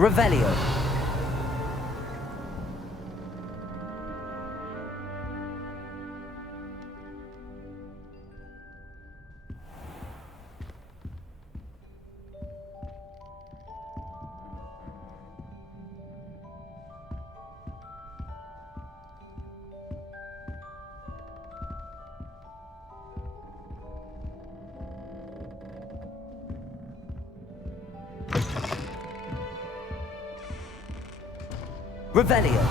Revelio. Revelio.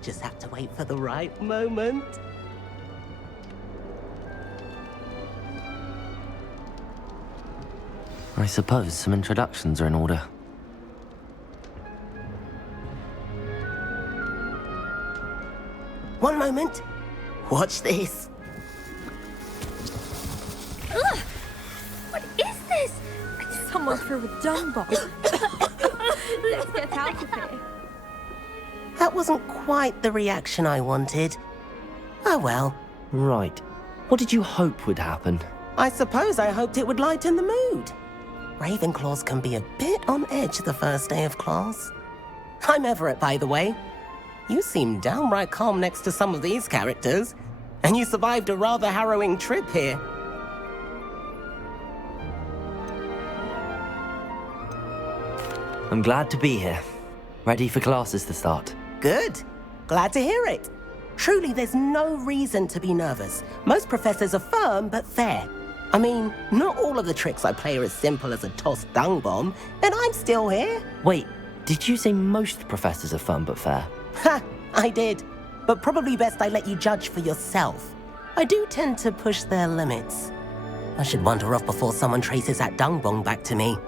Just have to wait for the right moment. I suppose some introductions are in order. One moment. Watch this. Ugh! What is this? Someone threw a dung bomb. Let's get out of here. That wasn't quite the reaction I wanted. Oh well. Right. What did you hope would happen? I suppose I hoped it would lighten the mood. Ravenclaws can be a bit on edge the first day of class. I'm Everett, by the way. You seem downright calm next to some of these characters, and you survived a rather harrowing trip here. I'm glad to be here. Ready for classes to start. Good. Glad to hear it. Truly, there's no reason to be nervous. Most professors are firm but fair. I mean, not all of the tricks I play are as simple as a tossed dung bomb, and I'm still here. Wait, did you say most professors are fun but fair? Ha! I did. But probably best I let you judge for yourself. I do tend to push their limits. I should wander off before someone traces that dung bomb back to me.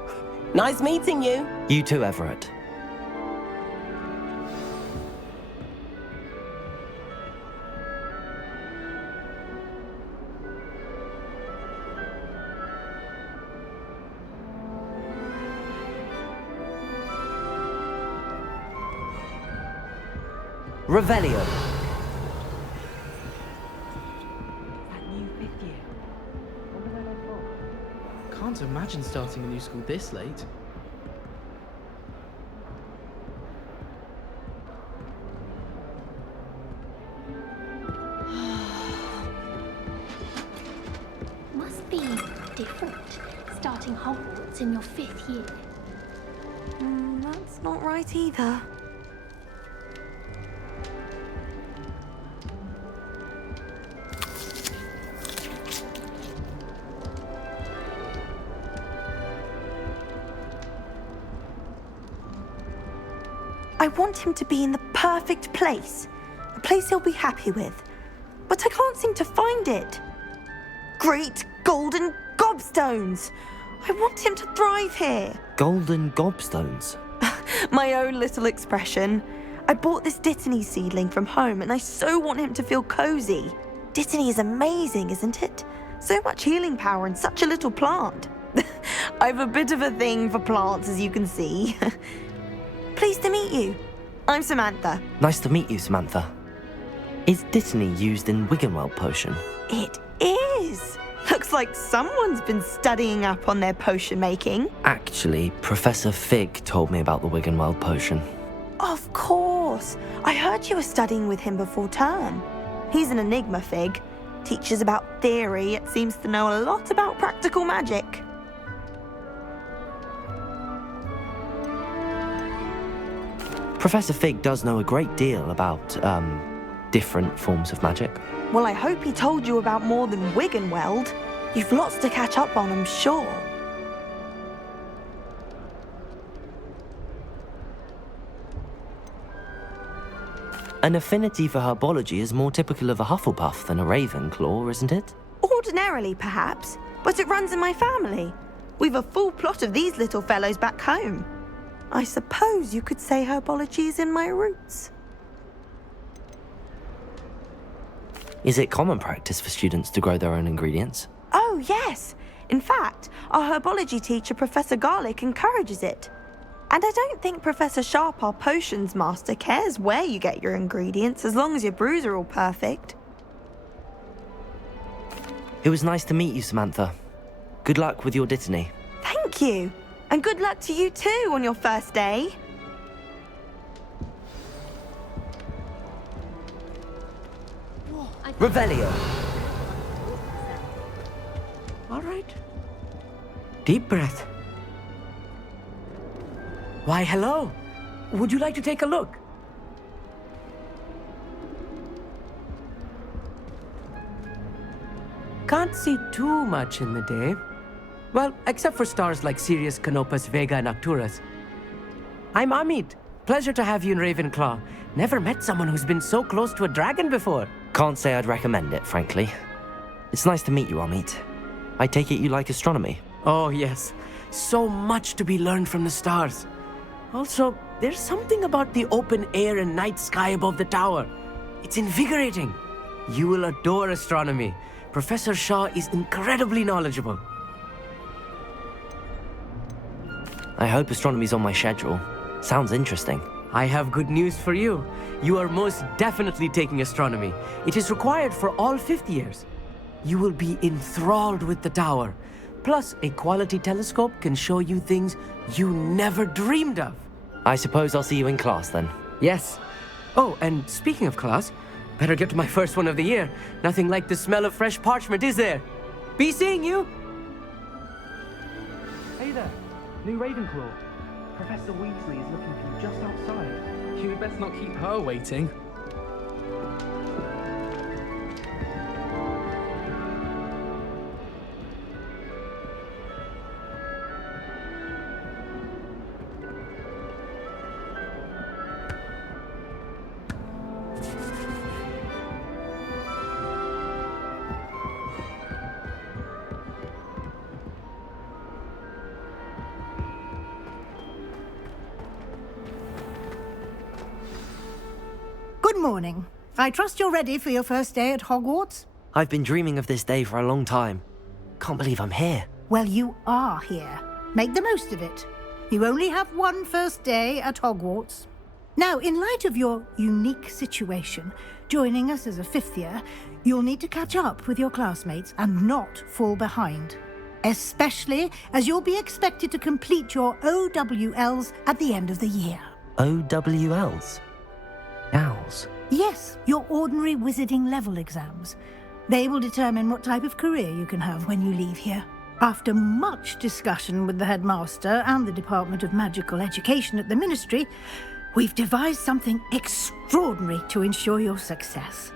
Nice meeting you. You too, Everett. Revelio. That new fifth year. Wonder where they're from. Can't imagine starting a new school this late. Must be different, starting Hogwarts in your 5th year. That's not right either. I want him to be in the perfect place. A place he'll be happy with. But I can't seem to find it. Great golden gobstones! I want him to thrive here. Golden gobstones? My own little expression. I bought this Dittany seedling from home and I so want him to feel cozy. Dittany is amazing, isn't it? So much healing power in such a little plant. I've a bit of a thing for plants, as you can see. Pleased to meet you. I'm Samantha. Nice to meet you, Samantha. Is Dittany used in Wiggenweld potion? It is. Looks like someone's been studying up on their potion making. Actually, Professor Fig told me about the Wiggenweld potion. Of course. I heard you were studying with him before term. He's an enigma, Fig. Teaches about theory, yet seems to know a lot about practical magic. Professor Fig does know a great deal about, different forms of magic. Well, I hope he told you about more than Wiggenweld. You've lots to catch up on, I'm sure. An affinity for herbology is more typical of a Hufflepuff than a Ravenclaw, isn't it? Ordinarily, perhaps, but it runs in my family. We've a full plot of these little fellows back home. I suppose you could say herbology is in my roots. Is it common practice for students to grow their own ingredients? Oh, yes. In fact, our herbology teacher, Professor Garlick, encourages it. And I don't think Professor Sharp, our potions master, cares where you get your ingredients as long as your brews are all perfect. It was nice to meet you, Samantha. Good luck with your dittany. Thank you. And good luck to you too on your first day. Revelio. All right. Deep breath. Why, hello. Would you like to take a look? Can't see too much in the day. Well, except for stars like Sirius, Canopus, Vega, and Arcturus. I'm Amit. Pleasure to have you in Ravenclaw. Never met someone who's been so close to a dragon before. Can't say I'd recommend it, frankly. It's nice to meet you, Amit. I take it you like astronomy. Oh, yes. So much to be learned from the stars. Also, there's something about the open air and night sky above the tower. It's invigorating. You will adore astronomy. Professor Shaw is incredibly knowledgeable. I hope astronomy's on my schedule. Sounds interesting. I have good news for you. You are most definitely taking astronomy. It is required for all fifth years. You will be enthralled with the tower. Plus, a quality telescope can show you things you never dreamed of. I suppose I'll see you in class then. Yes. Oh, and speaking of class, better get to my first one of the year. Nothing like the smell of fresh parchment, is there? Be seeing you! Hey there, new Ravenclaw. Professor Weasley is looking for you just outside. You best not keep her waiting. Good morning. I trust you're ready for your first day at Hogwarts? I've been dreaming of this day for a long time. Can't believe I'm here. Well, you are here. Make the most of it. You only have one first day at Hogwarts. Now, in light of your unique situation, joining us as a fifth year, you'll need to catch up with your classmates and not fall behind. Especially as you'll be expected to complete your OWLs at the end of the year. OWLs? Owls? Yes, your ordinary wizarding level exams. They will determine what type of career you can have when you leave here. After much discussion with the headmaster and the Department of Magical Education at the Ministry, we've devised something extraordinary to ensure your success.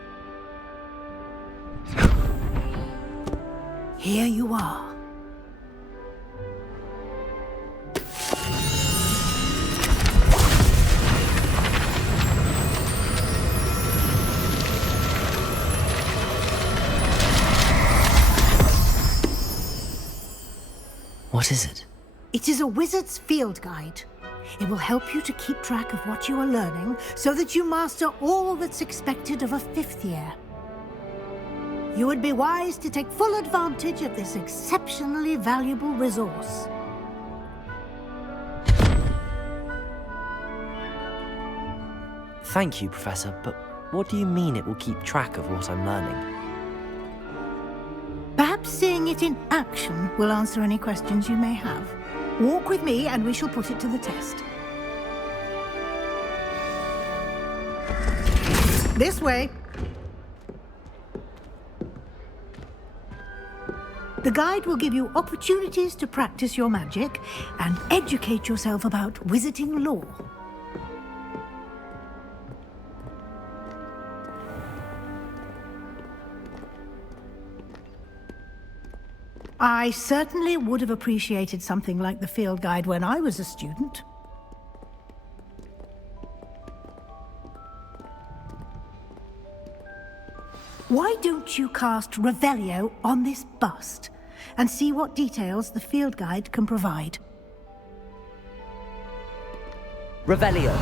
Here you are. What is it? It is a wizard's field guide. It will help you to keep track of what you are learning so that you master all that's expected of a fifth year. You would be wise to take full advantage of this exceptionally valuable resource. Thank you, Professor, but what do you mean it will keep track of what I'm learning? Perhaps seeing it in action will answer any questions you may have. Walk with me and we shall put it to the test. This way. The guide will give you opportunities to practice your magic and educate yourself about wizarding lore. I certainly would have appreciated something like the field guide when I was a student. Why don't you cast Revelio on this bust and see what details the field guide can provide? Revelio.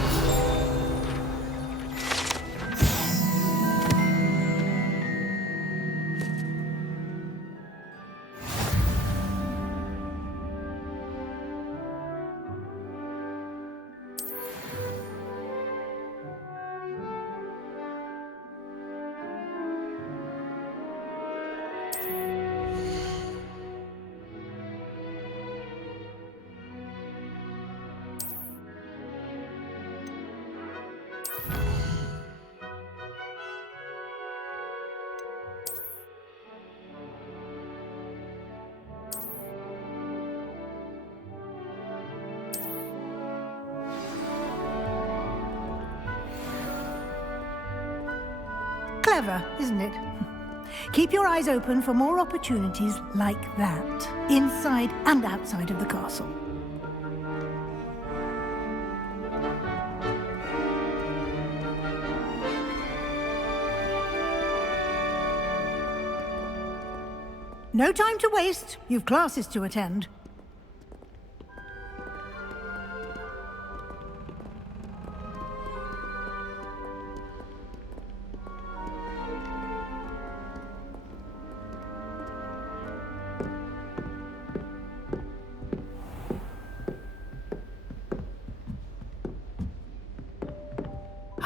Clever, isn't it? Keep your eyes open for more opportunities like that, inside and outside of the castle. No time to waste. You've classes to attend.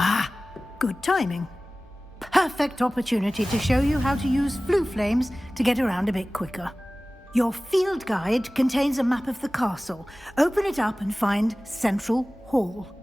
Ah, good timing. Perfect opportunity to show you how to use flue flames to get around a bit quicker. Your field guide contains a map of the castle. Open it up and find Central Hall.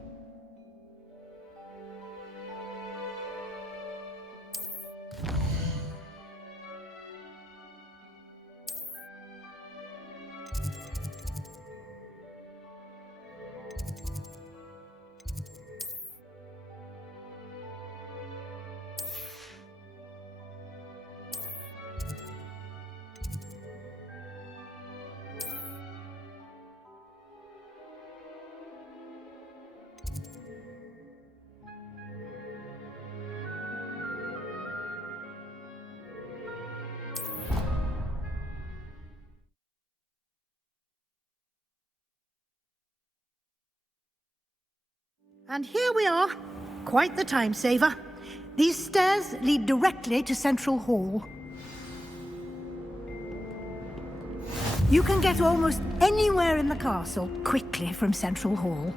And here we are. Quite the time saver. These stairs lead directly to Central Hall. You can get almost anywhere in the castle quickly from Central Hall.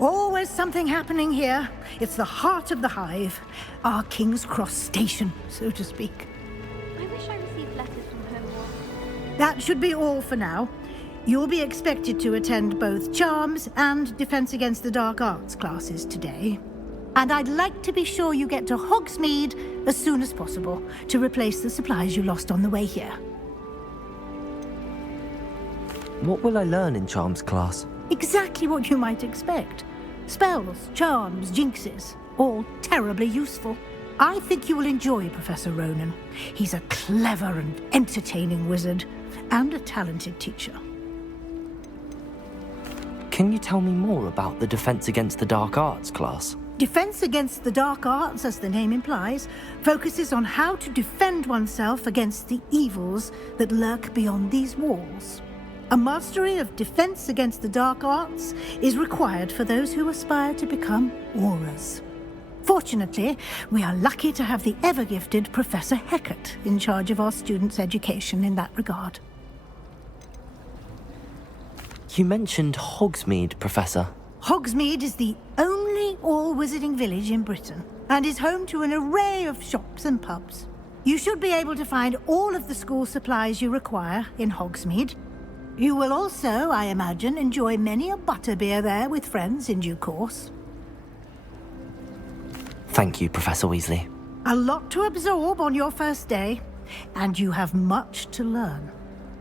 Always something happening here. It's the heart of the hive. Our King's Cross station, so to speak. I wish I received letters from Hogwarts. That should be all for now. You'll be expected to attend both Charms and Defense Against the Dark Arts classes today. And I'd like to be sure you get to Hogsmeade as soon as possible to replace the supplies you lost on the way here. What will I learn in Charms class? Exactly what you might expect. Spells, charms, jinxes, all terribly useful. I think you will enjoy Professor Ronan. He's a clever and entertaining wizard, and a talented teacher. Can you tell me more about the Defense Against the Dark Arts class? Defense Against the Dark Arts, as the name implies, focuses on how to defend oneself against the evils that lurk beyond these walls. A mastery of Defense Against the Dark Arts is required for those who aspire to become Aurors. Fortunately, we are lucky to have the ever-gifted Professor Hecat in charge of our students' education in that regard. You mentioned Hogsmeade, Professor. Hogsmeade is the only all-wizarding village in Britain and is home to an array of shops and pubs. You should be able to find all of the school supplies you require in Hogsmeade. You will also, I imagine, enjoy many a butterbeer there with friends in due course. Thank you, Professor Weasley. A lot to absorb on your first day, and you have much to learn.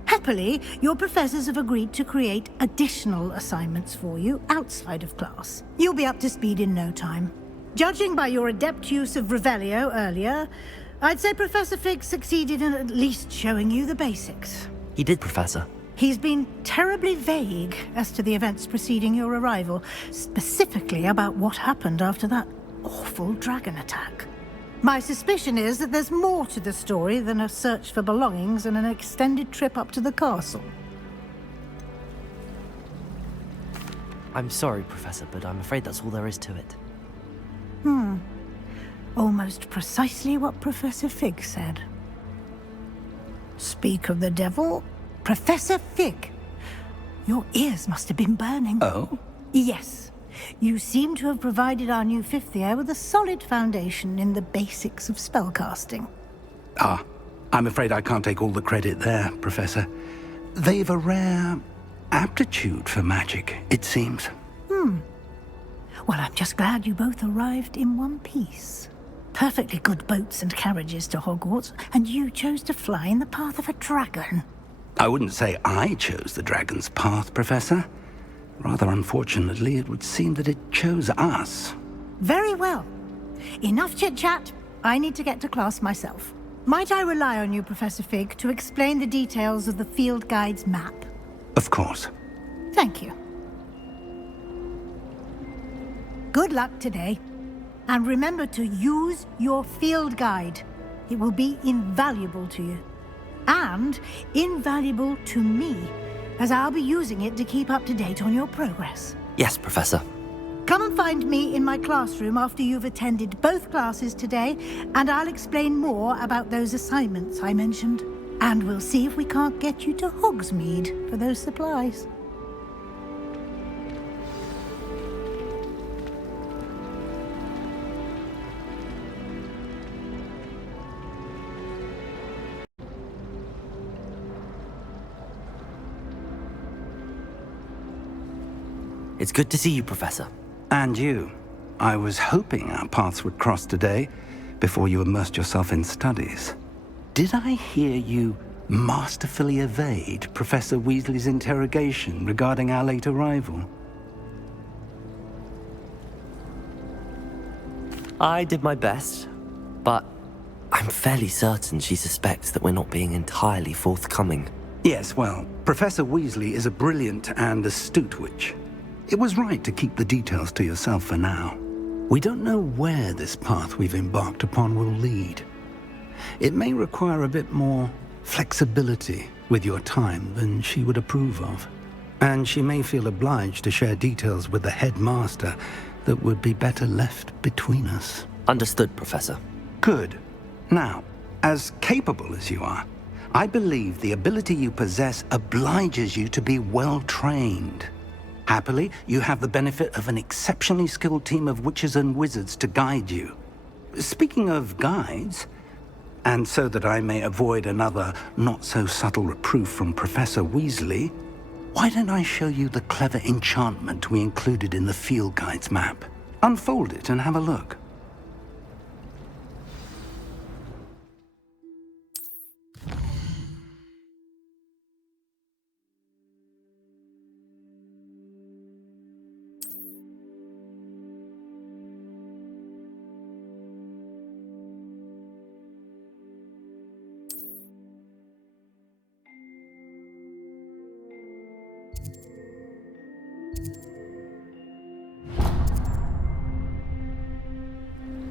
Happily, your professors have agreed to create additional assignments for you outside of class. You'll be up to speed in no time. Judging by your adept use of Revelio earlier, I'd say Professor Fig succeeded in at least showing you the basics. He did, Professor. He's been terribly vague as to the events preceding your arrival, specifically about what happened after that awful dragon attack. My suspicion is that there's more to the story than a search for belongings and an extended trip up to the castle. I'm sorry, Professor, but I'm afraid that's all there is to it. Almost precisely what Professor Fig said. Speak of the devil, Professor Fig. Your ears must have been burning. Oh? Yes. You seem to have provided our new fifth year with a solid foundation in the basics of spellcasting. Ah, I'm afraid I can't take all the credit there, Professor. They've a rare aptitude for magic, it seems. Well, I'm just glad you both arrived in one piece. Perfectly good boats and carriages to Hogwarts, and you chose to fly in the path of a dragon. I wouldn't say I chose the dragon's path, Professor. Rather unfortunately, it would seem that it chose us. Very well. enough chit-chat. I need to get to class myself. Might I rely on you, Professor Fig, to explain the details of the field guide's map? Of course. Thank you. Good luck today. And remember to use your field guide. It will be invaluable to you. And invaluable to me, as I'll be using it to keep up to date on your progress. Yes, Professor. Come and find me in my classroom after you've attended both classes today, and I'll explain more about those assignments I mentioned. And we'll see if we can't get you to Hogsmeade for those supplies. It's good to see you, Professor. And you. I was hoping our paths would cross today, before you immersed yourself in studies. Did I hear you masterfully evade Professor Weasley's interrogation regarding our late arrival? I did my best, but I'm fairly certain she suspects that we're not being entirely forthcoming. Yes, well, Professor Weasley is a brilliant and astute witch. It was right to keep the details to yourself for now. We don't know where this path we've embarked upon will lead. It may require a bit more flexibility with your time than she would approve of. And she may feel obliged to share details with the headmaster that would be better left between us. Understood, Professor. Good. Now, as capable as you are, I believe the ability you possess obliges you to be well trained. Happily, you have the benefit of an exceptionally skilled team of witches and wizards to guide you. Speaking of guides, and so that I may avoid another not-so-subtle reproof from Professor Weasley, why don't I show you the clever enchantment we included in the field guide's map? Unfold it and have a look.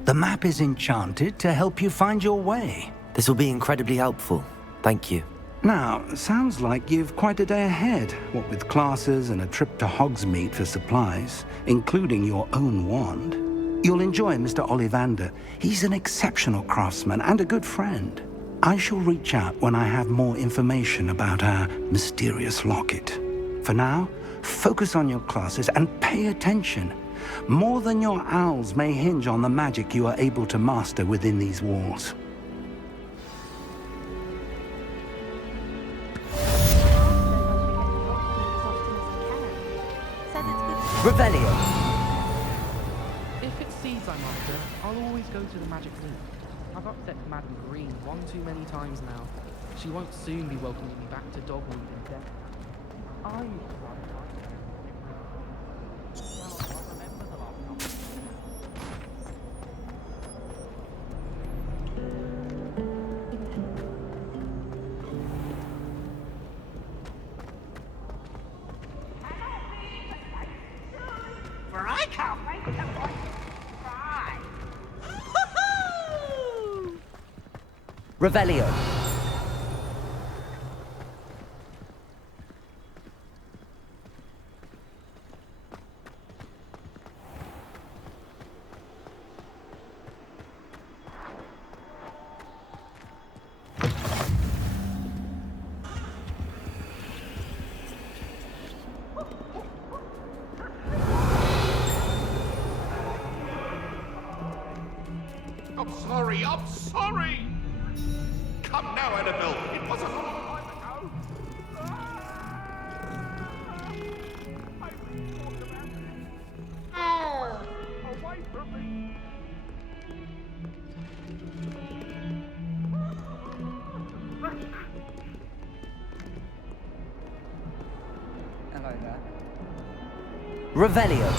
The map is enchanted to help you find your way. This will be incredibly helpful. Thank you. Now, sounds like you've quite a day ahead, what with classes and a trip to Hogsmeade for supplies, including your own wand. You'll enjoy Mr. Ollivander. He's an exceptional craftsman and a good friend. I shall reach out when I have more information about our mysterious locket. For now, focus on your classes and pay attention. More than your owls may hinge on the magic you are able to master within these walls. Revelio! If it seeds I'm after, I'll always go to the magic loop. I've upset Madam Green one too many times now. She won't soon be welcoming me back to Dogmead in death. I used to rather Revelio! I'm sorry! Come now, Annabelle. It was a long time ago. I really thought about it. Oh! Away from me! Hello there. Revelio!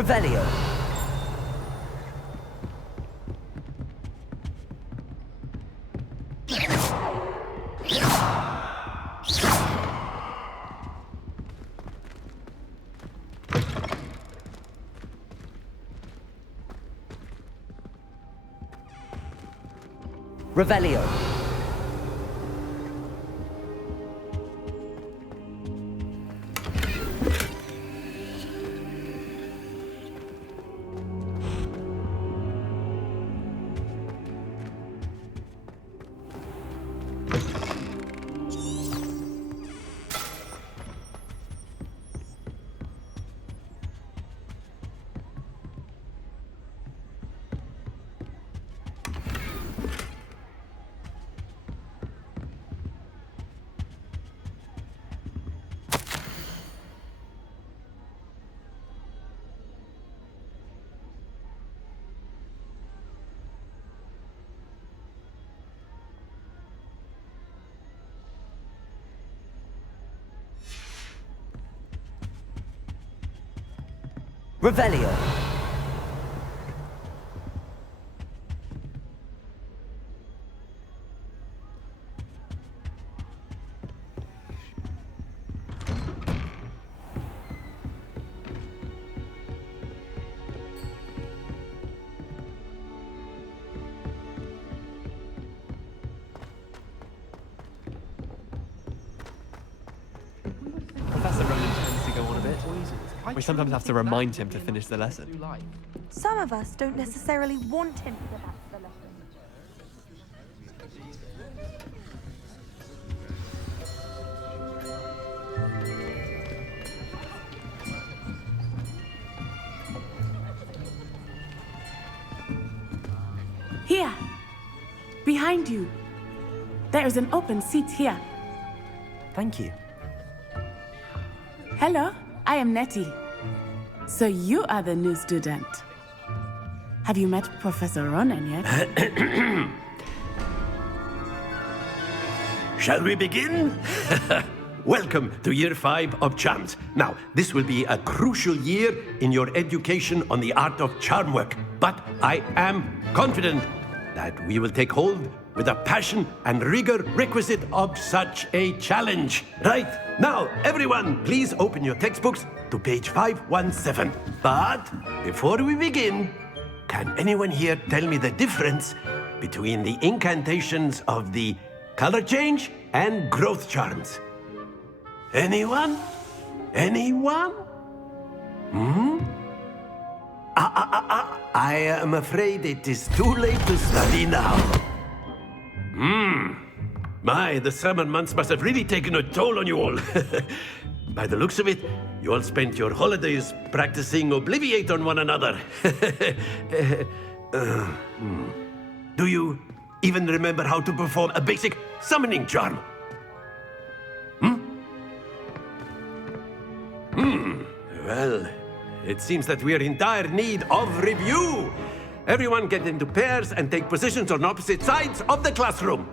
Revelio. Revelio. Revelio. Professor Ronan tends to go on a bit. We sometimes have to remind him to finish the lesson. Some of us don't necessarily want him to get back to the lesson. Here, behind you. There is an open seat here. Thank you. Hello, I am Nettie. So you are the new student. Have you met Professor Ronan yet? Shall we begin? Welcome to Year 5 of Charms. Now, this will be a crucial year in your education on the art of charm work. But I am confident that we will take hold with the passion and rigor requisite of such a challenge. Right, now, everyone, please open your textbooks to page 517. But before we begin, can anyone here tell me the difference between the incantations of the color change and growth charms? Anyone? Anyone? I am afraid it is too late to study now. My, the summer months must have really taken a toll on you all. By the looks of it, you all spent your holidays practicing Obliviate on one another. Do you even remember how to perform a basic summoning charm? Well, it seems that we are in dire need of review. Everyone get into pairs and take positions on opposite sides of the classroom.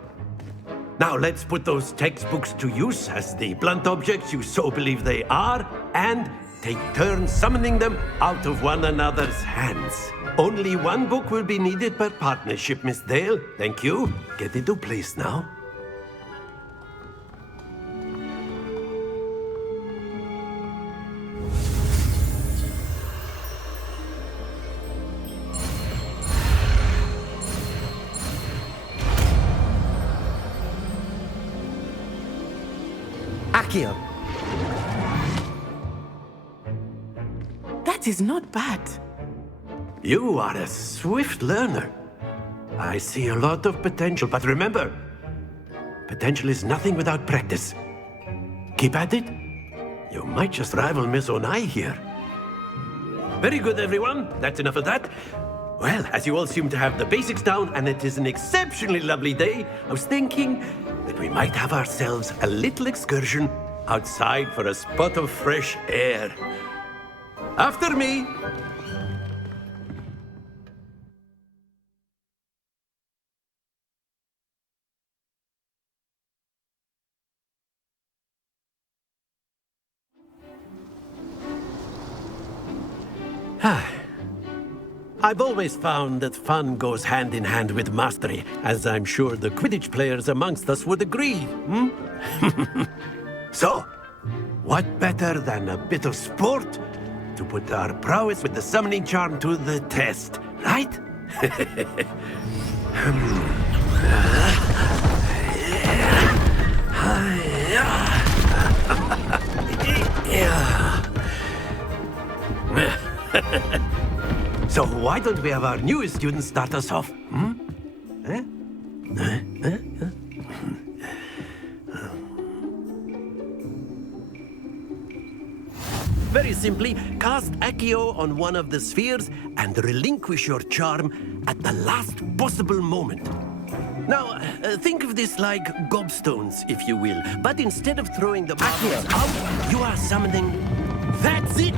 Now let's put those textbooks to use as the blunt objects you so believe they are, and take turns summoning them out of one another's hands. Only one book will be needed per partnership, Miss Dale. Thank you. Get into place now. Accio. That is not bad. You are a swift learner. I see a lot of potential, but remember, potential is nothing without practice. Keep at it. You might just rival Miss Onai here. Very good, everyone. That's enough of that. Well, as you all seem to have the basics down, and it is an exceptionally lovely day, I was thinking that we might have ourselves a little excursion outside for a spot of fresh air. After me. I've always found that fun goes hand in hand with mastery, as I'm sure the Quidditch players amongst us would agree. So, what better than a bit of sport to put our prowess with the summoning charm to the test, right? So why don't we have our newest student start us off? Very simply, cast Accio on one of the spheres and relinquish your charm at the last possible moment. Now, think of this like gobstones, if you will. But instead of throwing the marbles out, you are summoning... That's it!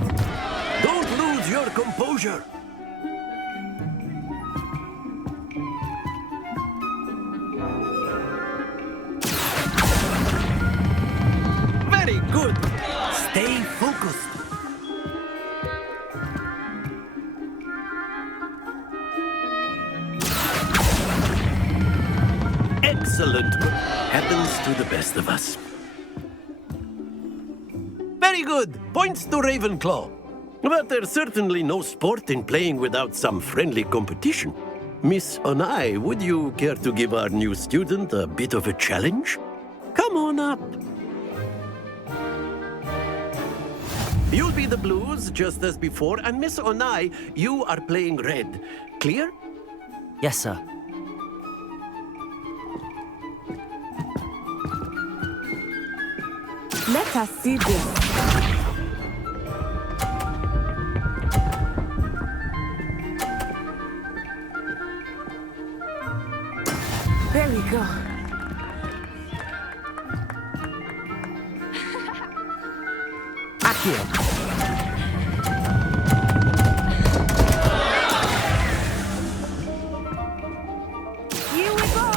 Don't lose your composure! Very good! Stay focused. Excellent. Happens to the best of us. Very good. Points to Ravenclaw. But there's certainly no sport in playing without some friendly competition. Miss Onai, would you care to give our new student a bit of a challenge? Come on up. You'll be the blues, just as before, and Miss Onai, you are playing red. Clear? Yes, sir. Let us see this. There we go. Accio. Here we go.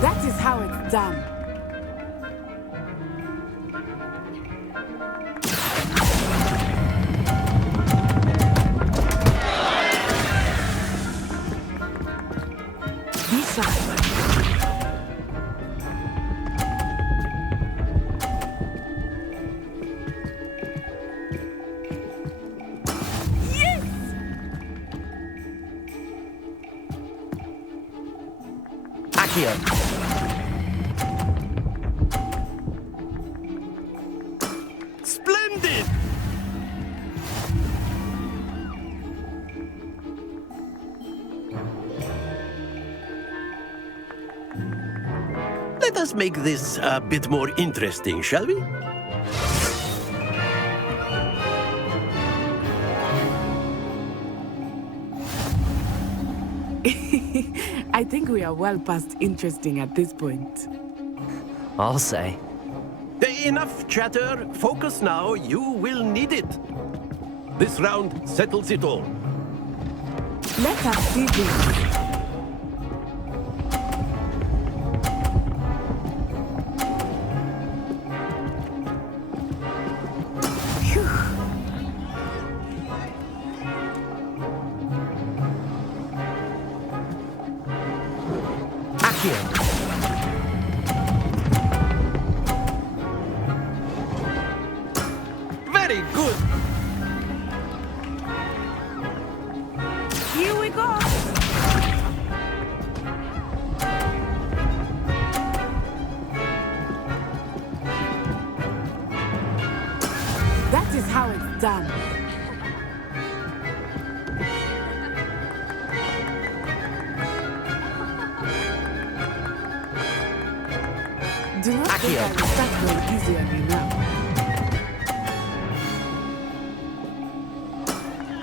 That is how it's done. Be sharp. Accio. Splendid! Let us make this a bit more interesting, shall we? I think we are well past interesting at this point. I'll say. Enough chatter. Focus now. You will need it. This round settles it all. Let us see this. Very good. Here we go. That is how it's done. Do not think I will start going easy on you now.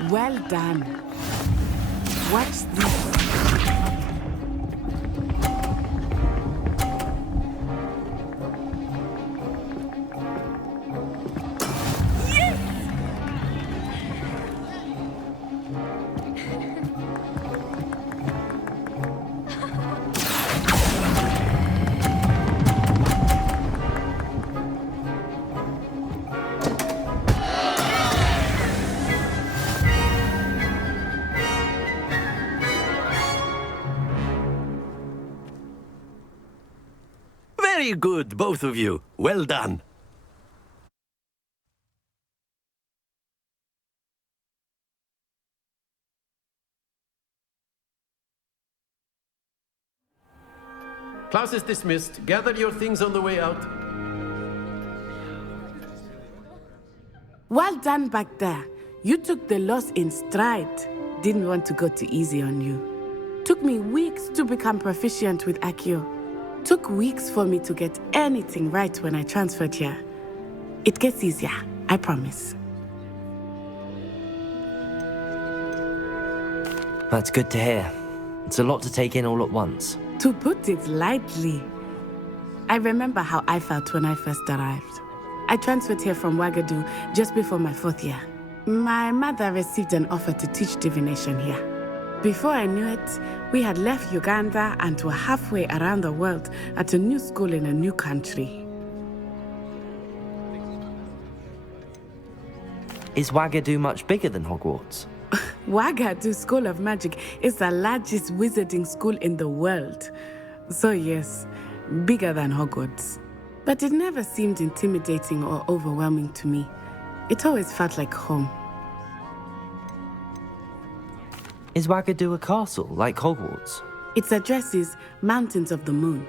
Well done. Watch this. Very good, both of you. Well done. Class is dismissed. Gather your things on the way out. Well done back there. You took the loss in stride. Didn't want to go too easy on you. Took me weeks to become proficient with Accio. Took weeks for me to get anything right when I transferred here. It gets easier, I promise. That's good to hear. It's a lot to take in all at once. To put it lightly, I remember how I felt when I first arrived. I transferred here from Wagadu just before my 4th year. My mother received an offer to teach divination here. Before I knew it, we had left Uganda and were halfway around the world at a new school in a new country. Is Wagadu much bigger than Hogwarts? Wagadu School of Magic is the largest wizarding school in the world. So yes, bigger than Hogwarts. But it never seemed intimidating or overwhelming to me. It always felt like home. Is Wagadu a castle like Hogwarts? Its address is Mountains of the Moon.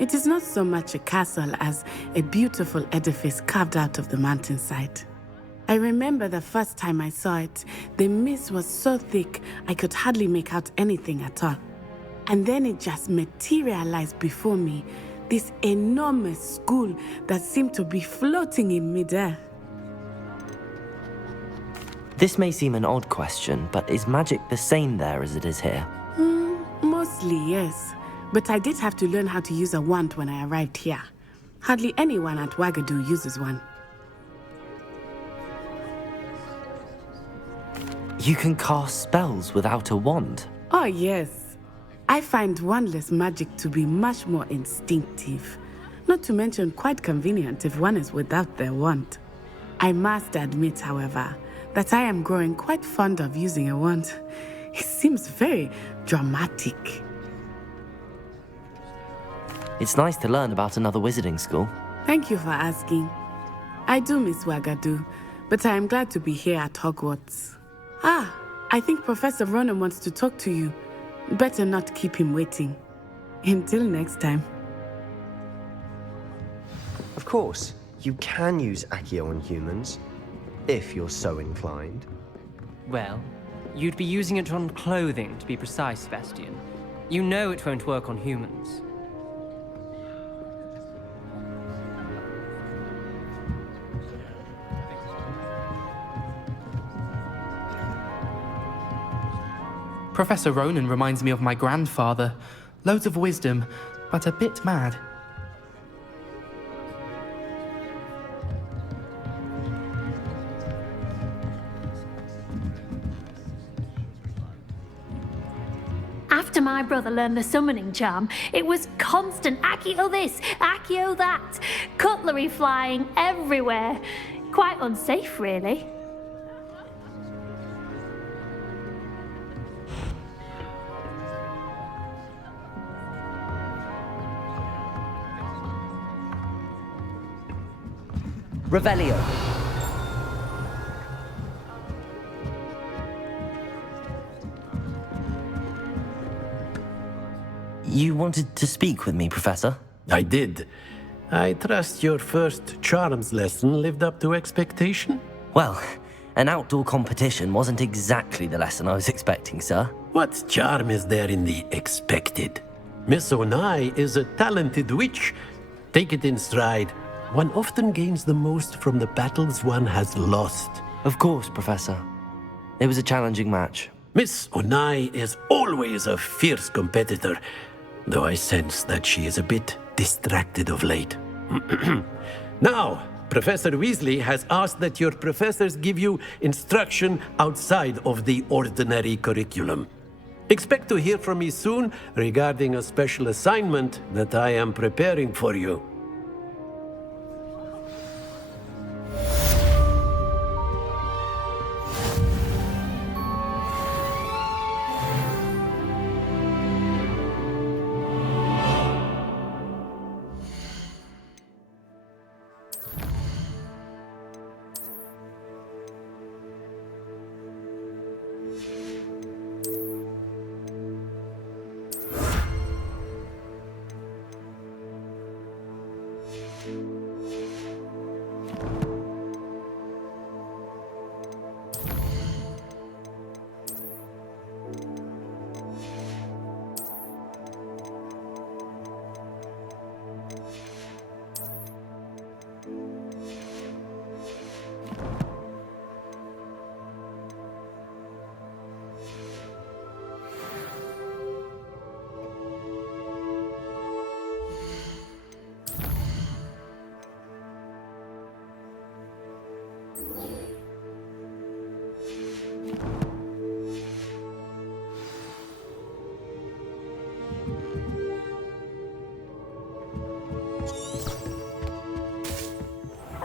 It is not so much a castle as a beautiful edifice carved out of the mountainside. I remember the first time I saw it, the mist was so thick I could hardly make out anything at all. And then it just materialized before me, this enormous school that seemed to be floating in midair. This may seem an odd question, but is magic the same there as it is here? Mostly, yes. But I did have to learn how to use a wand when I arrived here. Hardly anyone at Wagadu uses one. You can cast spells without a wand? Oh, yes. I find wandless magic to be much more instinctive. Not to mention quite convenient if one is without their wand. I must admit, however, that I am growing quite fond of using a wand. It seems very dramatic. It's nice to learn about another wizarding school. Thank you for asking. I do miss Wagadu, but I am glad to be here at Hogwarts. I think Professor Ronan wants to talk to you. Better not keep him waiting. Until next time. Of course, you can use Accio on humans, if you're so inclined. Well, you'd be using it on clothing, to be precise, Sebastian. You know it won't work on humans. Professor Ronan reminds me of my grandfather. Loads of wisdom, but a bit mad. After my brother learned the summoning charm, it was constant Accio this, Accio that. Cutlery flying everywhere. Quite unsafe, really. Revelio. You wanted to speak with me, Professor? I did. I trust your first charms lesson lived up to expectation? Well, an outdoor competition wasn't exactly the lesson I was expecting, sir. What charm is there in the expected? Miss Onai is a talented witch. Take it in stride. One often gains the most from the battles one has lost. Of course, Professor. It was a challenging match. Miss Onai is always a fierce competitor, though I sense that she is a bit distracted of late. Now, Professor Weasley has asked that your professors give you instruction outside of the ordinary curriculum. Expect to hear from me soon regarding a special assignment that I am preparing for you.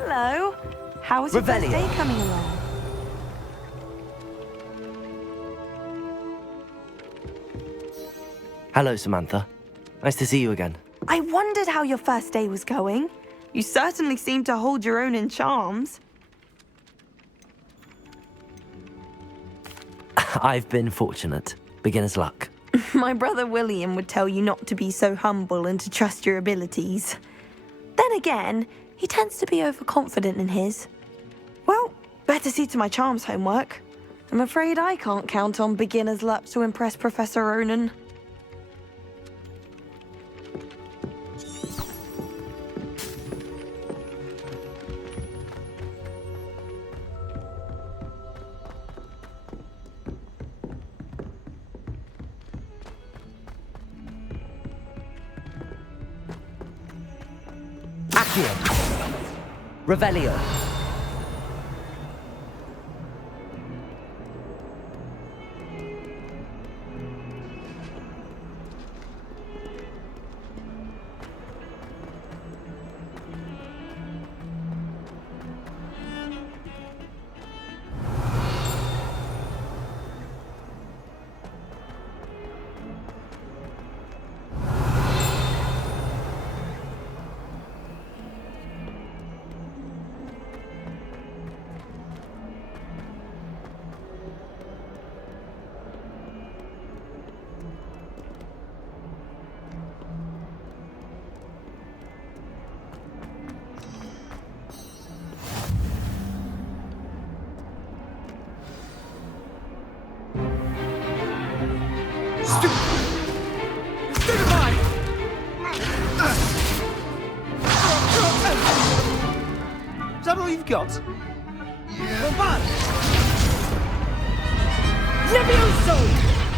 Hello. How's your first Revelio. day coming along? Hello, Samantha. Nice to see you again. I wondered how your first day was going. You certainly seem to hold your own in charms. I've been fortunate. Beginner's luck. My brother William would tell you not to be so humble and to trust your abilities. Then again, he tends to be overconfident in his. Well, better see to my charms homework. I'm afraid I can't count on beginner's luck to impress Professor Ronan. Accio. Revelio. Is that all you've got? Levioso!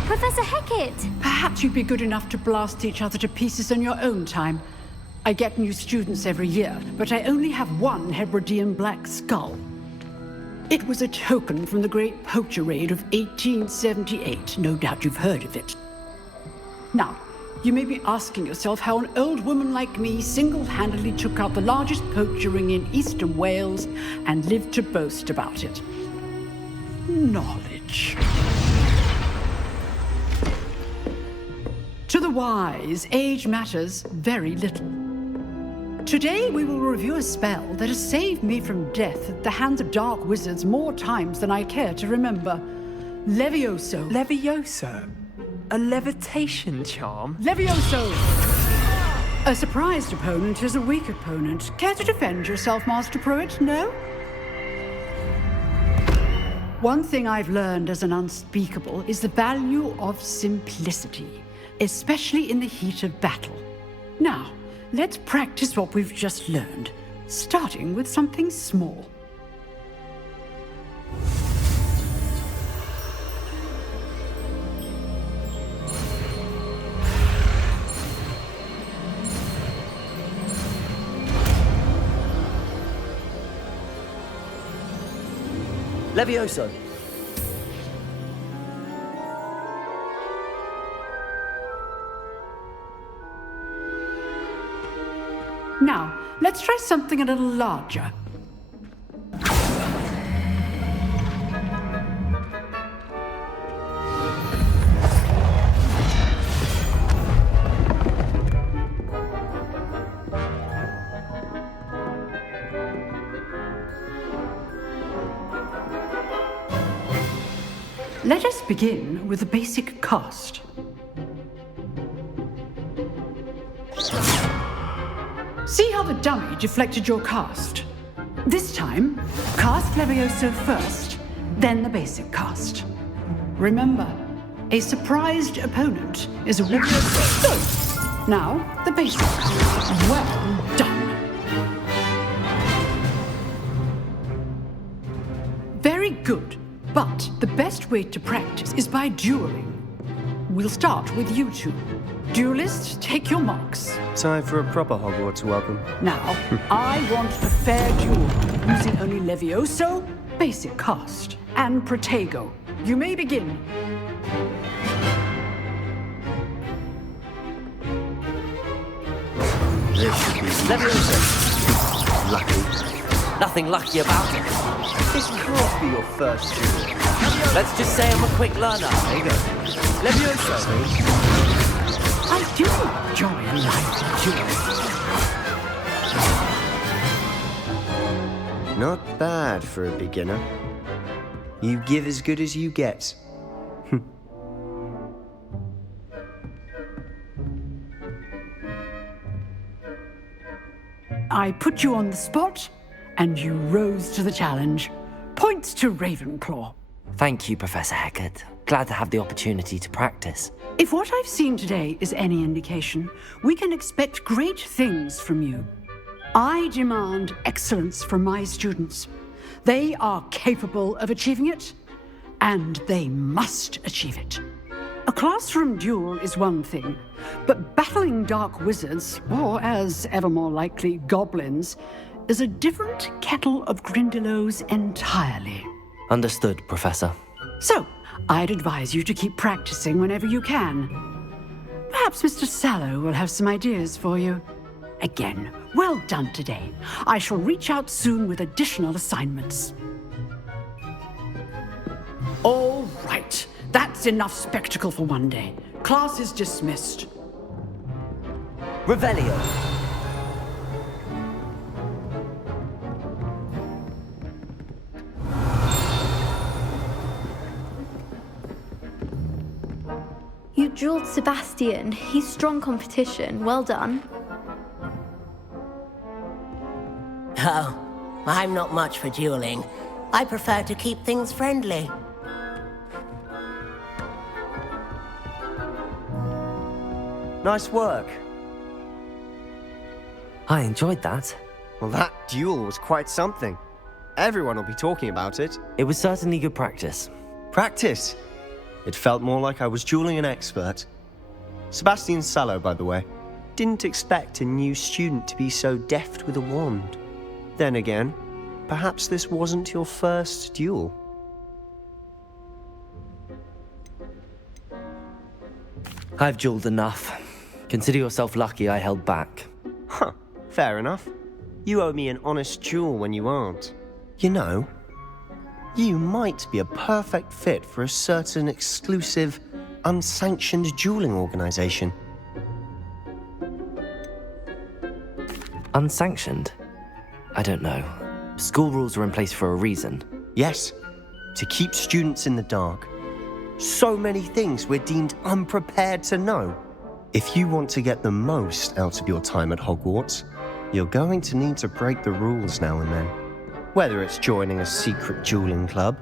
Professor Hecat! Perhaps you'd be good enough to blast each other to pieces in your own time. I get new students every year, but I only have one Hebridean black skull. It was a token from the Great Poacher Raid of 1878. No doubt you've heard of it. Now, you may be asking yourself how an old woman like me single-handedly took out the largest poacher ring in eastern Wales and lived to boast about it. Knowledge. To the wise, age matters very little. Today we will review a spell that has saved me from death at the hands of dark wizards more times than I care to remember. Levioso. Levioso? A levitation charm? Levioso! A surprised opponent is a weak opponent. Care to defend yourself, Master Pruitt? No? One thing I've learned as an unspeakable is the value of simplicity, especially in the heat of battle. Now, let's practice what we've just learned, starting with something small. Levioso. Now, let's try something a little larger. Let us begin with the basic cast. See how the dummy deflected your cast? This time, cast Levioso first, then the basic cast. Remember, a surprised opponent is a Levioso. Now, the basic cast. Well done. Very good, but the best way to practice is by dueling. We'll start with you two. Duelists, take your marks. Time for a proper Hogwarts welcome. Now, I want a fair duel, using only Levioso, basic cast, and Protego. You may begin. This should be Levioso. Lucky. Nothing lucky about it. This can't be your first duel. Let's just say I'm a quick learner. There you go. Levioso. I do enjoy a lively duel. Not bad for a beginner. You give as good as you get. I put you on the spot, and you rose to the challenge. Points to Ravenclaw. Thank you, Professor Heckard. Glad to have the opportunity to practice. If what I've seen today is any indication, we can expect great things from you. I demand excellence from my students. They are capable of achieving it, and they must achieve it. A classroom duel is one thing, but battling dark wizards, or as ever more likely, goblins, is a different kettle of Grindylows entirely. Understood, Professor. So, I'd advise you to keep practicing whenever you can. Perhaps Mr. Sallow will have some ideas for you. Again, well done today. I shall reach out soon with additional assignments. All right. That's enough spectacle for one day. Class is dismissed. Revelio. You dueled Sebastian. He's strong competition. Well done. Oh, I'm not much for dueling. I prefer to keep things friendly. Nice work. I enjoyed that. Well, that duel was quite something. Everyone will be talking about it. It was certainly good practice. Practice? It felt more like I was dueling an expert. Sebastian Sallow, by the way. Didn't expect a new student to be so deft with a wand. Then again, perhaps this wasn't your first duel. I've dueled enough. Consider yourself lucky I held back. Huh, fair enough. You owe me an honest duel when you aren't. You know, you might be a perfect fit for a certain exclusive, unsanctioned dueling organization. Unsanctioned? I don't know. School rules are in place for a reason. Yes, to keep students in the dark. So many things we're deemed unprepared to know. If you want to get the most out of your time at Hogwarts, you're going to need to break the rules now and then. Whether it's joining a secret dueling club,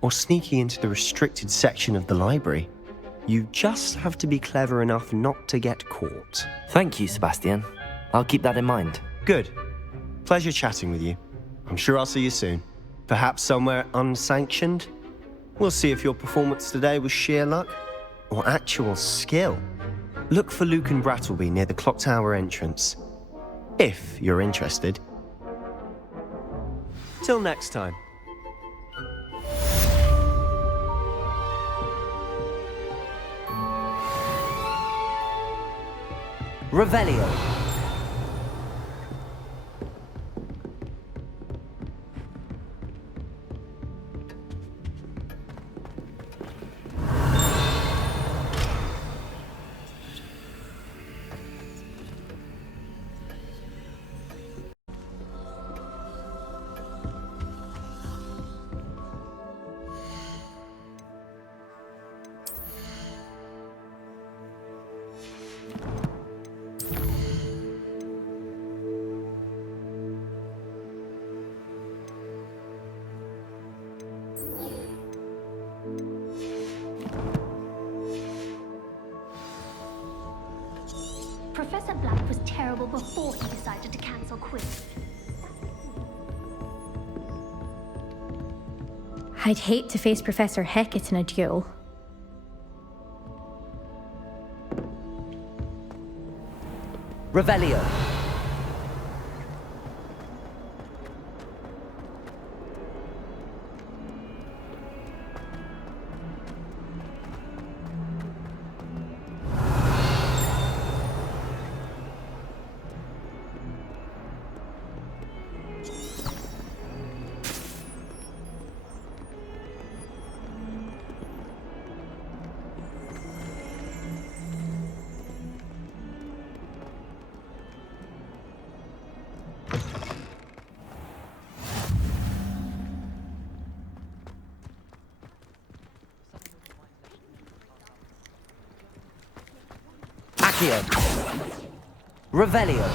or sneaking into the restricted section of the library, you just have to be clever enough not to get caught. Thank you, Sebastian. I'll keep that in mind. Good. Pleasure chatting with you. I'm sure I'll see you soon. Perhaps somewhere unsanctioned? We'll see if your performance today was sheer luck or actual skill. Look for Luke and Brattleby near the clock tower entrance, if you're interested. Till next time. Revelio. Professor Black was terrible before he decided to cancel quiz. I'd hate to face Professor Hecat in a duel. Revelio. Accio. Revelio.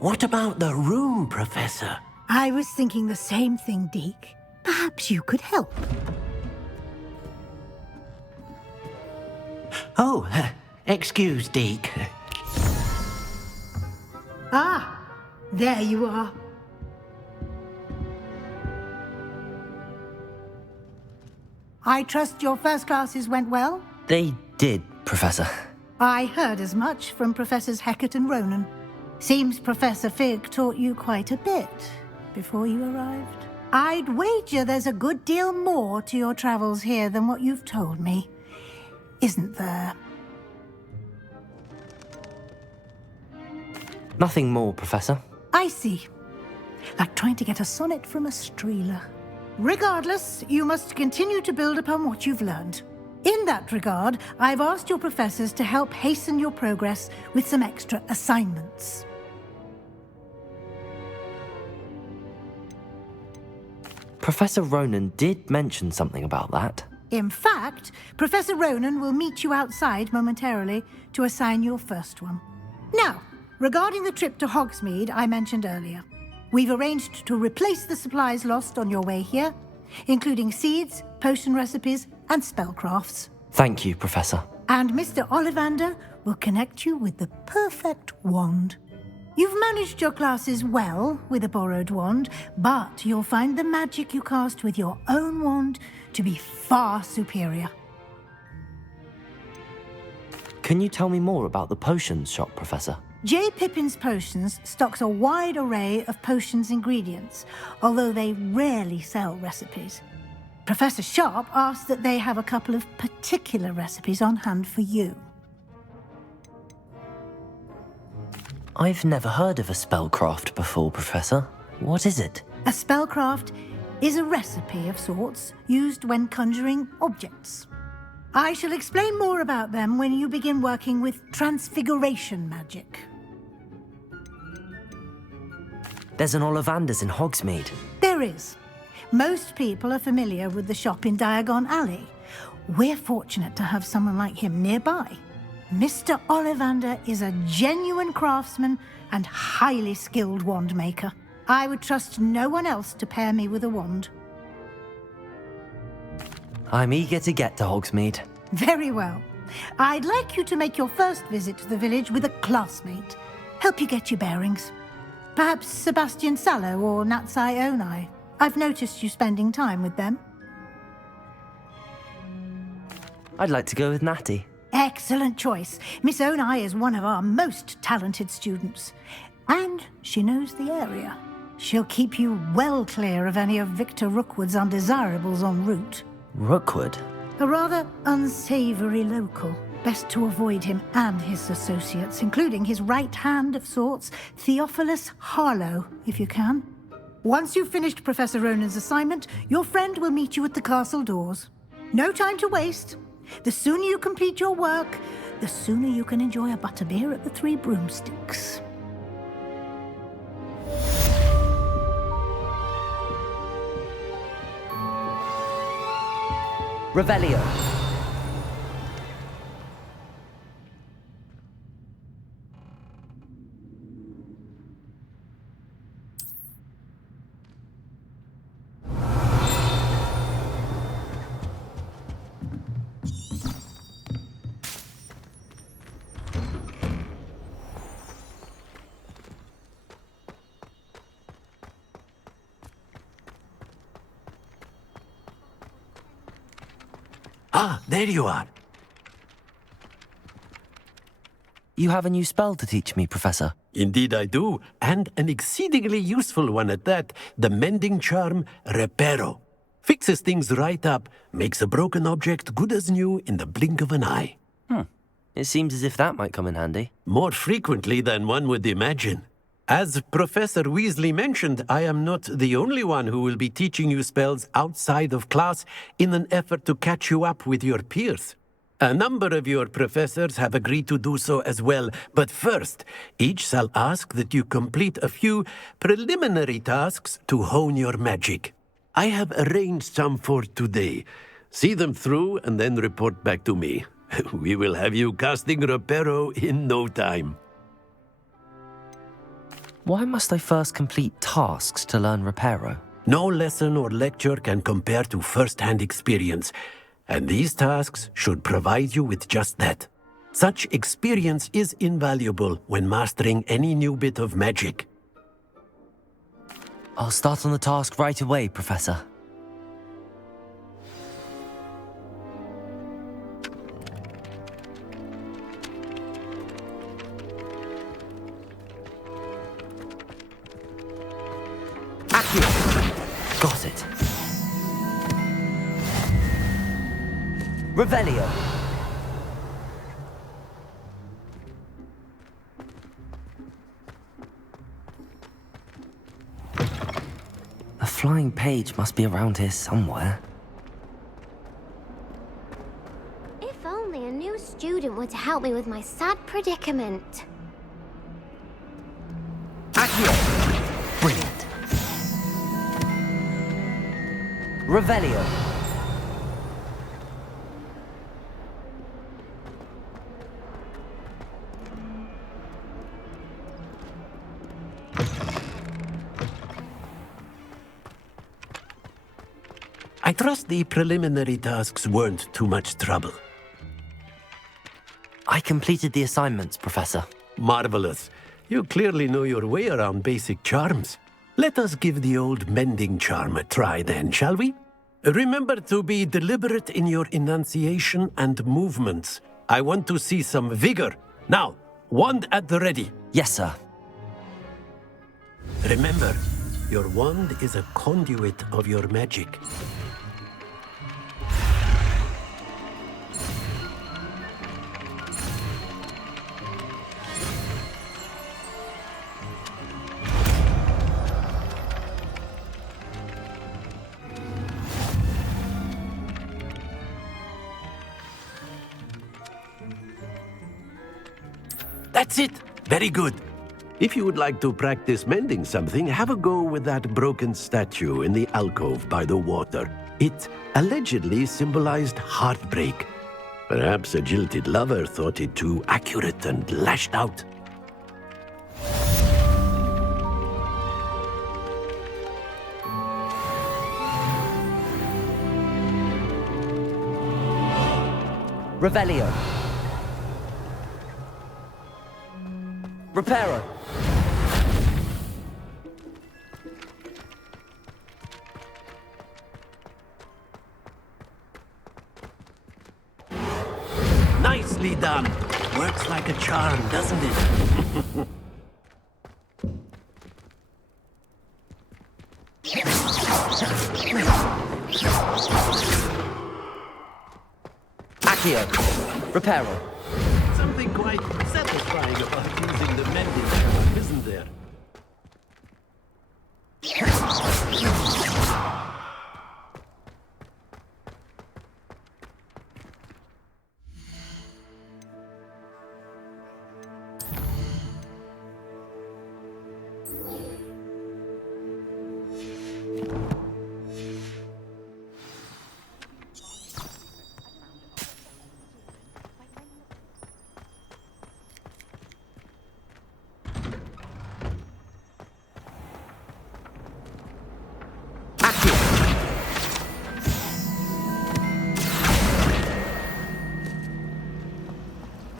What about the room, Professor? I was thinking the same thing, Deke. Perhaps you could help. Oh, excuse, Deke. Ah, there you are. I trust your first classes went well? They did, Professor. I heard as much from Professors Hecat and Ronan. Seems Professor Fig taught you quite a bit before you arrived. I'd wager there's a good deal more to your travels here than what you've told me. Isn't there? Nothing more, Professor. I see. Like trying to get a sonnet from a streeler. Regardless, you must continue to build upon what you've learned. In that regard, I've asked your professors to help hasten your progress with some extra assignments. Professor Ronan did mention something about that. In fact, Professor Ronan will meet you outside momentarily to assign your first one. Now, regarding the trip to Hogsmeade I mentioned earlier, we've arranged to replace the supplies lost on your way here, including seeds, potion recipes, and spellcrafts. Thank you, Professor. And Mr. Ollivander will connect you with the perfect wand. You've managed your classes well with a borrowed wand, but you'll find the magic you cast with your own wand to be far superior. Can you tell me more about the potions shop, Professor? J. Pippin's Potions stocks a wide array of potions ingredients, although they rarely sell recipes. Professor Sharp asks that they have a couple of particular recipes on hand for you. I've never heard of a spellcraft before, Professor. What is it? A spellcraft is a recipe of sorts used when conjuring objects. I shall explain more about them when you begin working with transfiguration magic. There's an Ollivander's in Hogsmeade. There is. Most people are familiar with the shop in Diagon Alley. We're fortunate to have someone like him nearby. Mr. Ollivander is a genuine craftsman and highly skilled wand maker. I would trust no one else to pair me with a wand. I'm eager to get to Hogsmeade. Very well. I'd like you to make your first visit to the village with a classmate. Help you get your bearings. Perhaps Sebastian Sallow or Natsai Onai. I've noticed you spending time with them. I'd like to go with Natty. Excellent choice. Miss Onai is one of our most talented students. And she knows the area. She'll keep you well clear of any of Victor Rookwood's undesirables en route. Rookwood? A rather unsavory local. Best to avoid him and his associates, including his right hand of sorts, Theophilus Harlow, if you can. Once you've finished Professor Ronan's assignment, your friend will meet you at the castle doors. No time to waste. The sooner you complete your work, the sooner you can enjoy a butterbeer at the Three Broomsticks. Revelio. Ah, there you are. You have a new spell to teach me, Professor. Indeed I do, and an exceedingly useful one at that. The mending charm, Reparo. Fixes things right up, makes a broken object good as new in the blink of an eye. It seems as if that might come in handy. More frequently than one would imagine. As Professor Weasley mentioned, I am not the only one who will be teaching you spells outside of class in an effort to catch you up with your peers. A number of your professors have agreed to do so as well, but first, each shall ask that you complete a few preliminary tasks to hone your magic. I have arranged some for today. See them through and then report back to me. We will have you casting Reparo in no time. Why must I first complete tasks to learn Reparo? No lesson or lecture can compare to first-hand experience, and these tasks should provide you with just that. Such experience is invaluable when mastering any new bit of magic. I'll start on the task right away, Professor. Got it. Revelio. A flying page must be around here somewhere. If only a new student were to help me with my sad predicament. Accio. Brilliant. Revelio. I trust the preliminary tasks weren't too much trouble. I completed the assignments, Professor. Marvelous. You clearly know your way around basic charms. Let us give the old mending charm a try then, shall we? Remember to be deliberate in your enunciation and movements. I want to see some vigor. Now, wand at the ready. Yes, sir. Remember, your wand is a conduit of your magic. That's it. Very good. If you would like to practice mending something, have a go with that broken statue in the alcove by the water. It allegedly symbolized heartbreak. Perhaps a jilted lover thought it too accurate and lashed out. Revelio. Reparo. Nicely done. Works like a charm, doesn't it? Accio. Reparo. Something quite satisfying about using the mending charm, isn't there?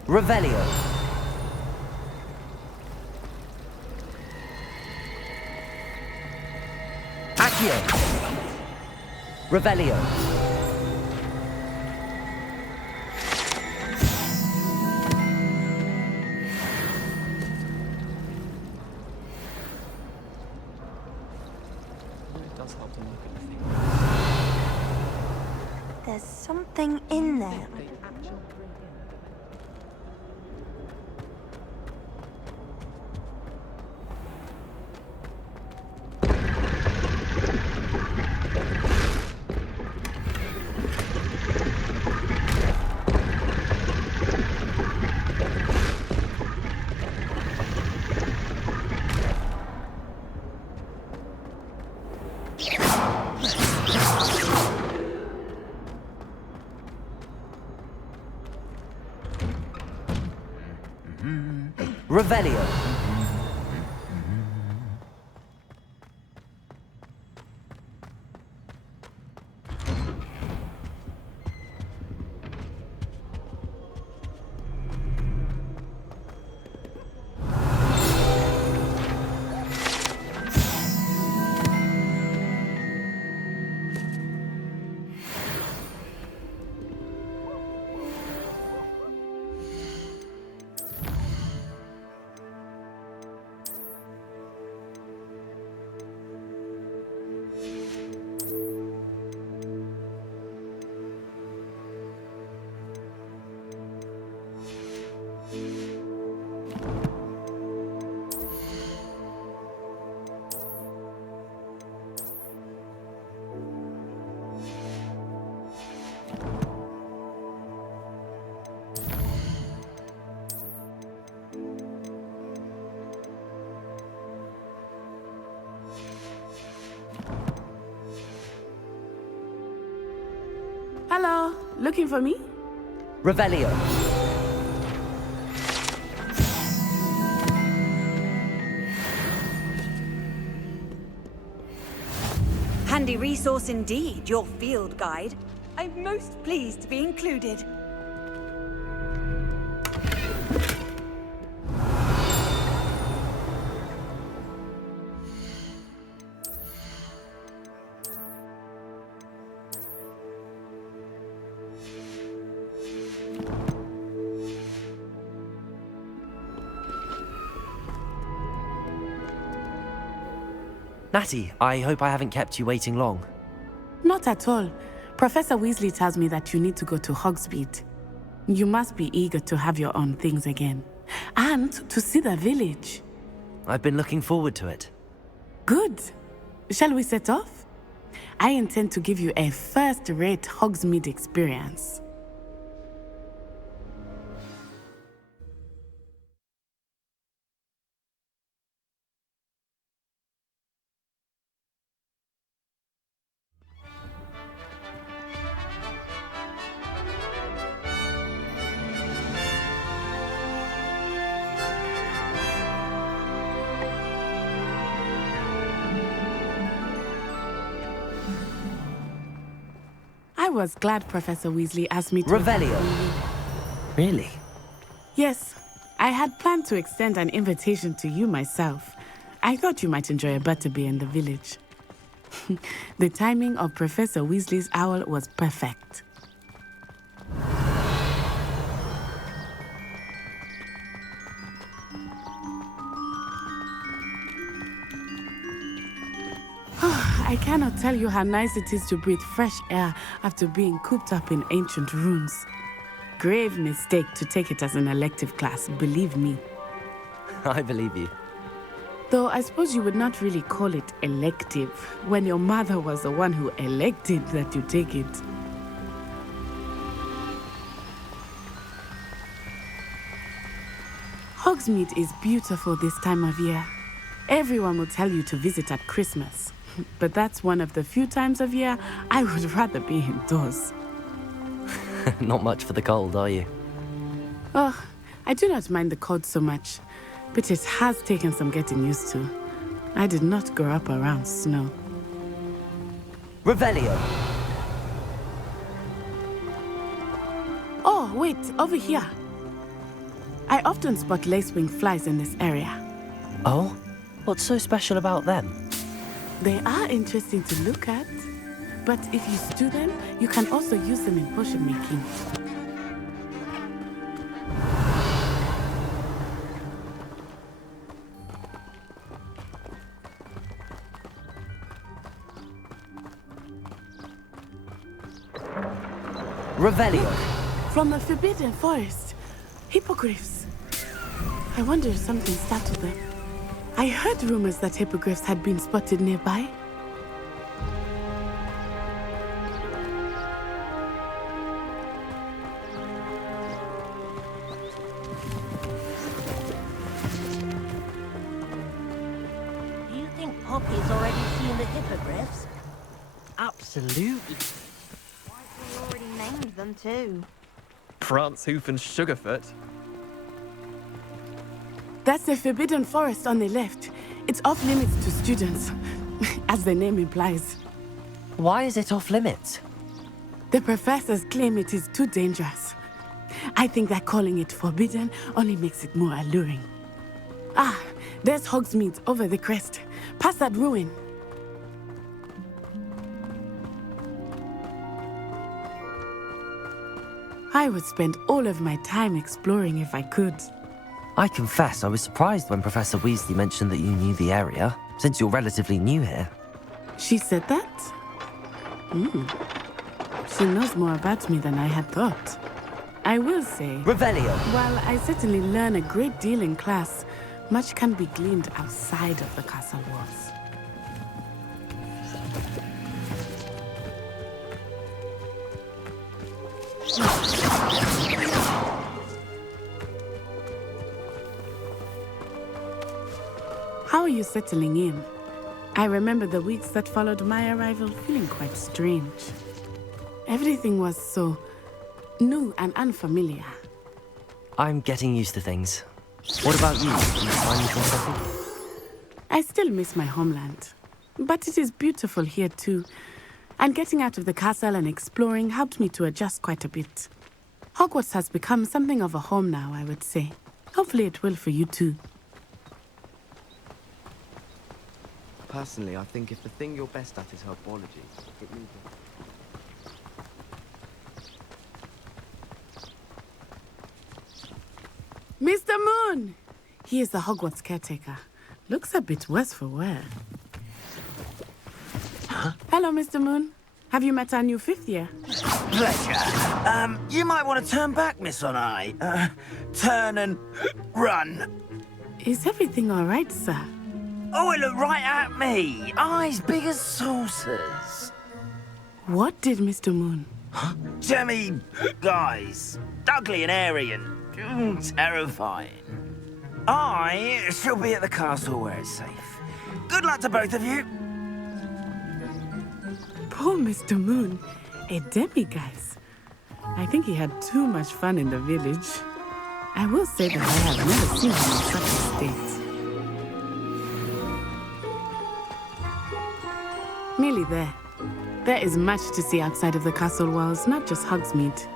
Revelio. Accio. Revelio. It does help to look at the thing. There's something in there. Revelio. Hello, looking for me? Revelio. Handy resource indeed, your field guide. I'm most pleased to be included. Natty, I hope I haven't kept you waiting long. Not at all. Professor Weasley tells me that you need to go to Hogsmeade. You must be eager to have your own things again. And to see the village. I've been looking forward to it. Good. Shall we set off? I intend to give you a first-rate Hogsmeade experience. I was glad Professor Weasley asked me to... Revelio. Really? Yes. I had planned to extend an invitation to you myself. I thought you might enjoy a butterbeer in the village. The timing of Professor Weasley's owl was perfect. I cannot tell you how nice it is to breathe fresh air after being cooped up in ancient rooms. Grave mistake to take it as an elective class, believe me. I believe you. Though I suppose you would not really call it elective when your mother was the one who elected that you take it. Hogsmeade is beautiful this time of year. Everyone will tell you to visit at Christmas. But that's one of the few times of year I would rather be indoors. Not much for the cold, are you? Oh, I do not mind the cold so much, but it has taken some getting used to. I did not grow up around snow. Revelio. Oh, wait, over here. I often spot lacewing flies in this area. Oh? What's so special about them? They are interesting to look at, but if you stew them, you can also use them in potion making. Revelio. From the Forbidden Forest. Hippogriffs. I wonder if something startled them. I heard rumors that hippogriffs had been spotted nearby. Do you think Poppy's already seen the hippogriffs? Absolutely. We already named them too. Prance, Hoof, and Sugarfoot. That's the Forbidden Forest on the left. It's off limits to students, as the name implies. Why is it off limits? The professors claim it is too dangerous. I think that calling it forbidden only makes it more alluring. Ah, there's Hogsmeade over the crest. Past that ruin. I would spend all of my time exploring if I could. I confess I was surprised when Professor Weasley mentioned that you knew the area, since you're relatively new here. She said that? She knows more about me than I had thought. I will say... Revelio! While I certainly learn a great deal in class, much can be gleaned outside of the castle walls. How are you settling in? I remember the weeks that followed my arrival feeling quite strange. Everything was so new and unfamiliar. I'm getting used to things. What about you? Do you find anything settled? I still miss my homeland, but it is beautiful here too. And getting out of the castle and exploring helped me to adjust quite a bit. Hogwarts has become something of a home now, I would say. Hopefully it will for you too. Personally, I think if the thing you're best at is herbology, it means... Mr. Moon! He is the Hogwarts caretaker. Looks a bit worse for wear. Huh? Hello, Mr. Moon. Have you met our new fifth year? Pleasure. You might want to turn back, Miss On-Eye. Turn and run. Is everything all right, sir? Oh, it looked right at me. Eyes big as saucers. What did Mr. Moon? Jemmy guys. Ugly and airy and terrifying. I shall be at the castle where it's safe. Good luck to both of you. Poor Mr. Moon. A demiguise. I think he had too much fun in the village. I will say that I have never seen him in such a state. Nearly there. There is much to see outside of the castle walls, not just Hogsmeade.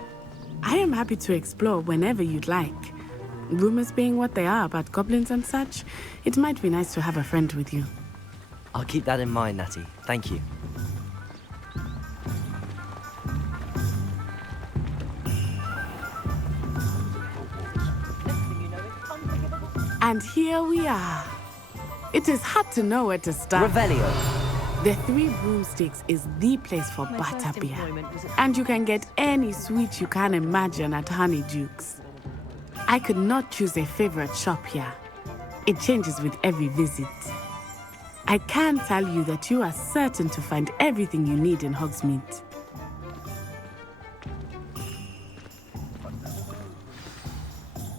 I am happy to explore whenever you'd like. Rumors being what they are about goblins and such, it might be nice to have a friend with you. I'll keep that in mind, Natty. Thank you. And here we are. It is hard to know where to start. Revelio. The Three Broomsticks is the place for butterbeer. And you can get any sweet you can imagine at Honeydukes. I could not choose a favorite shop here. It changes with every visit. I can tell you that you are certain to find everything you need in Hogsmeade.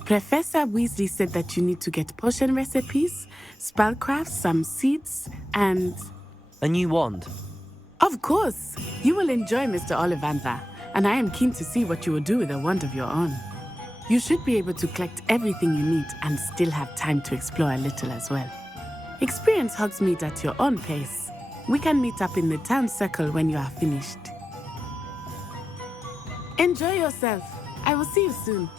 Professor Weasley said that you need to get potion recipes, spellcrafts, some seeds, and... a new wand. Of course! You will enjoy Mr. Ollivander, and I am keen to see what you will do with a wand of your own. You should be able to collect everything you need and still have time to explore a little as well. Experience Hogsmeade at your own pace. We can meet up in the town circle when you are finished. Enjoy yourself. I will see you soon.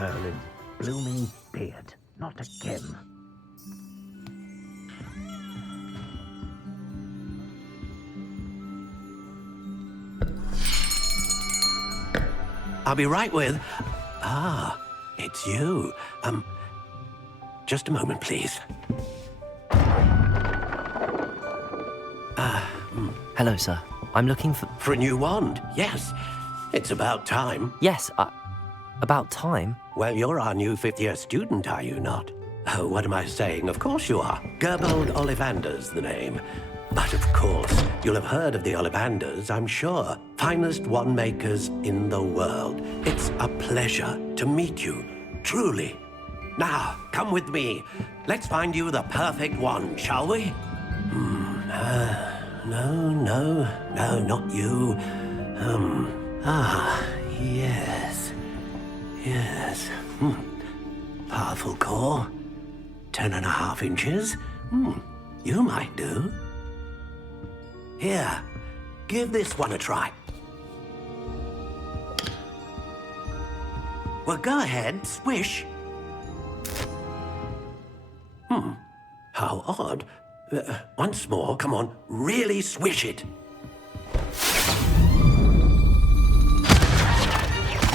Merlin's blooming beard. Not again. I'll be right with... Ah, it's you. Just a moment, please. Hello, sir. I'm looking for... For a new wand, yes. It's about time. Yes, about time? Well, you're our new fifth-year student, are you not? Oh, what am I saying? Of course you are. Gerbold Ollivander's the name. But of course, you'll have heard of the Ollivanders, I'm sure. Finest wand makers in the world. It's a pleasure to meet you, truly. Now, come with me. Let's find you the perfect wand, shall we? No, not you. Yes. Powerful core. 10.5 inches. You might do. Here, give this one a try. Well, go ahead, swish. How odd. Once more, come on, really swish it.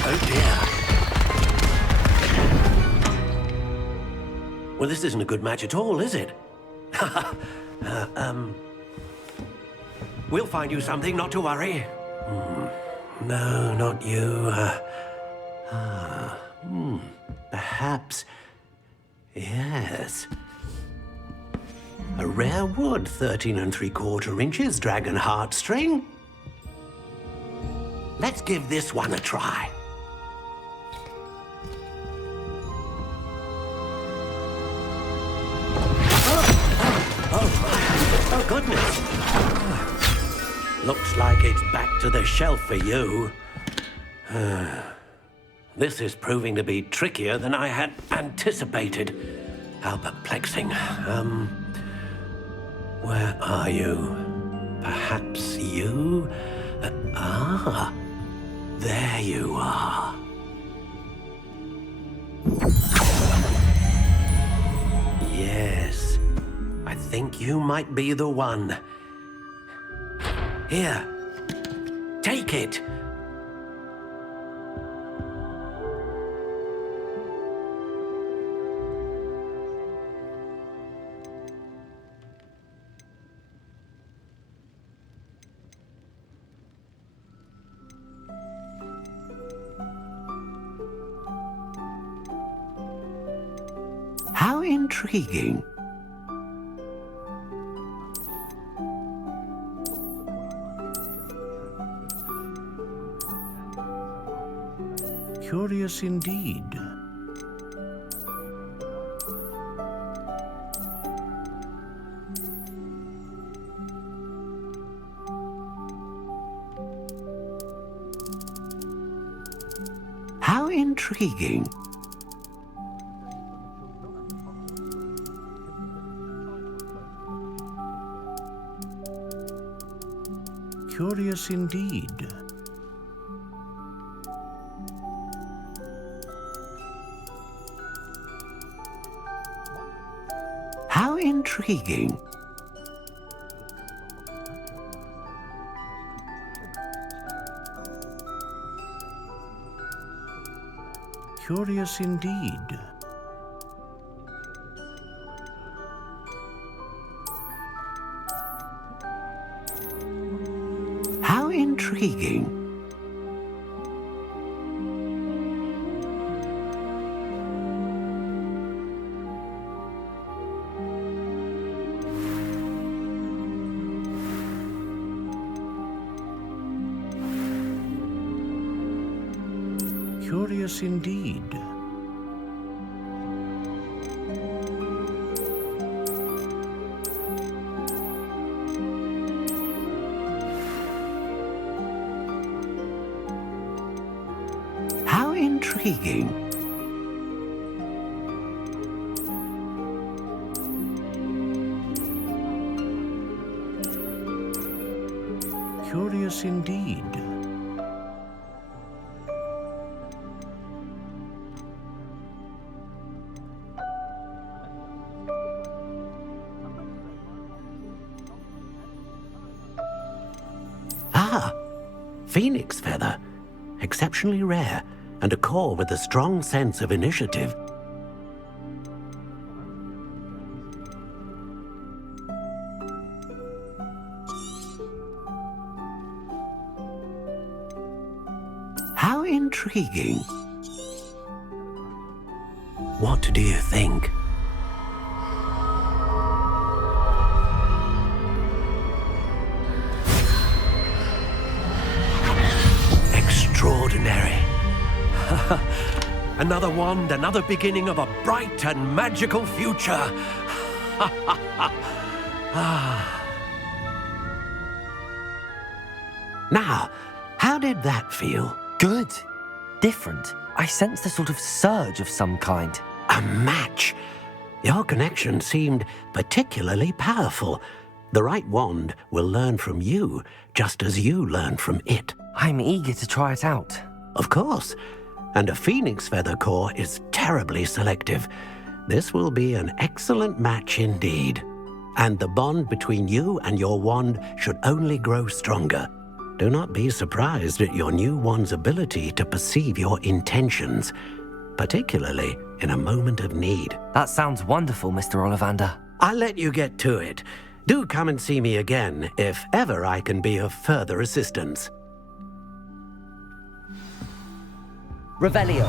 Oh dear. Well, this isn't a good match at all, is it? We'll find you something, not to worry. No, not you. Perhaps... Yes. A rare wood, 13 3/4 inches, dragon heartstring. Let's give this one a try. Oh, goodness. Looks like it's back to the shelf for you. This is proving to be trickier than I had anticipated. How perplexing. Where are you? Perhaps you? There you are. Yes, I think you might be the one. Here, take it. How intriguing. Curious indeed. How intriguing. Curious indeed. How intriguing. Curious indeed. How intriguing. Curious indeed. How intriguing. Curious indeed. phoenix feather. Exceptionally rare, and a core with a strong sense of initiative. How intriguing. What do you think? Extraordinary. Another wand, another beginning of a bright and magical future. Now, how did that feel? Good. Different. I sensed a sort of surge of some kind. A match. Your connection seemed particularly powerful. The right wand will learn from you, just as you learn from it. I'm eager to try it out. Of course. And a phoenix feather core is terribly selective. This will be an excellent match indeed. And the bond between you and your wand should only grow stronger. Do not be surprised at your new wand's ability to perceive your intentions, particularly in a moment of need. That sounds wonderful, Mr. Ollivander. I'll let you get to it. Do come and see me again if ever I can be of further assistance. Revelio.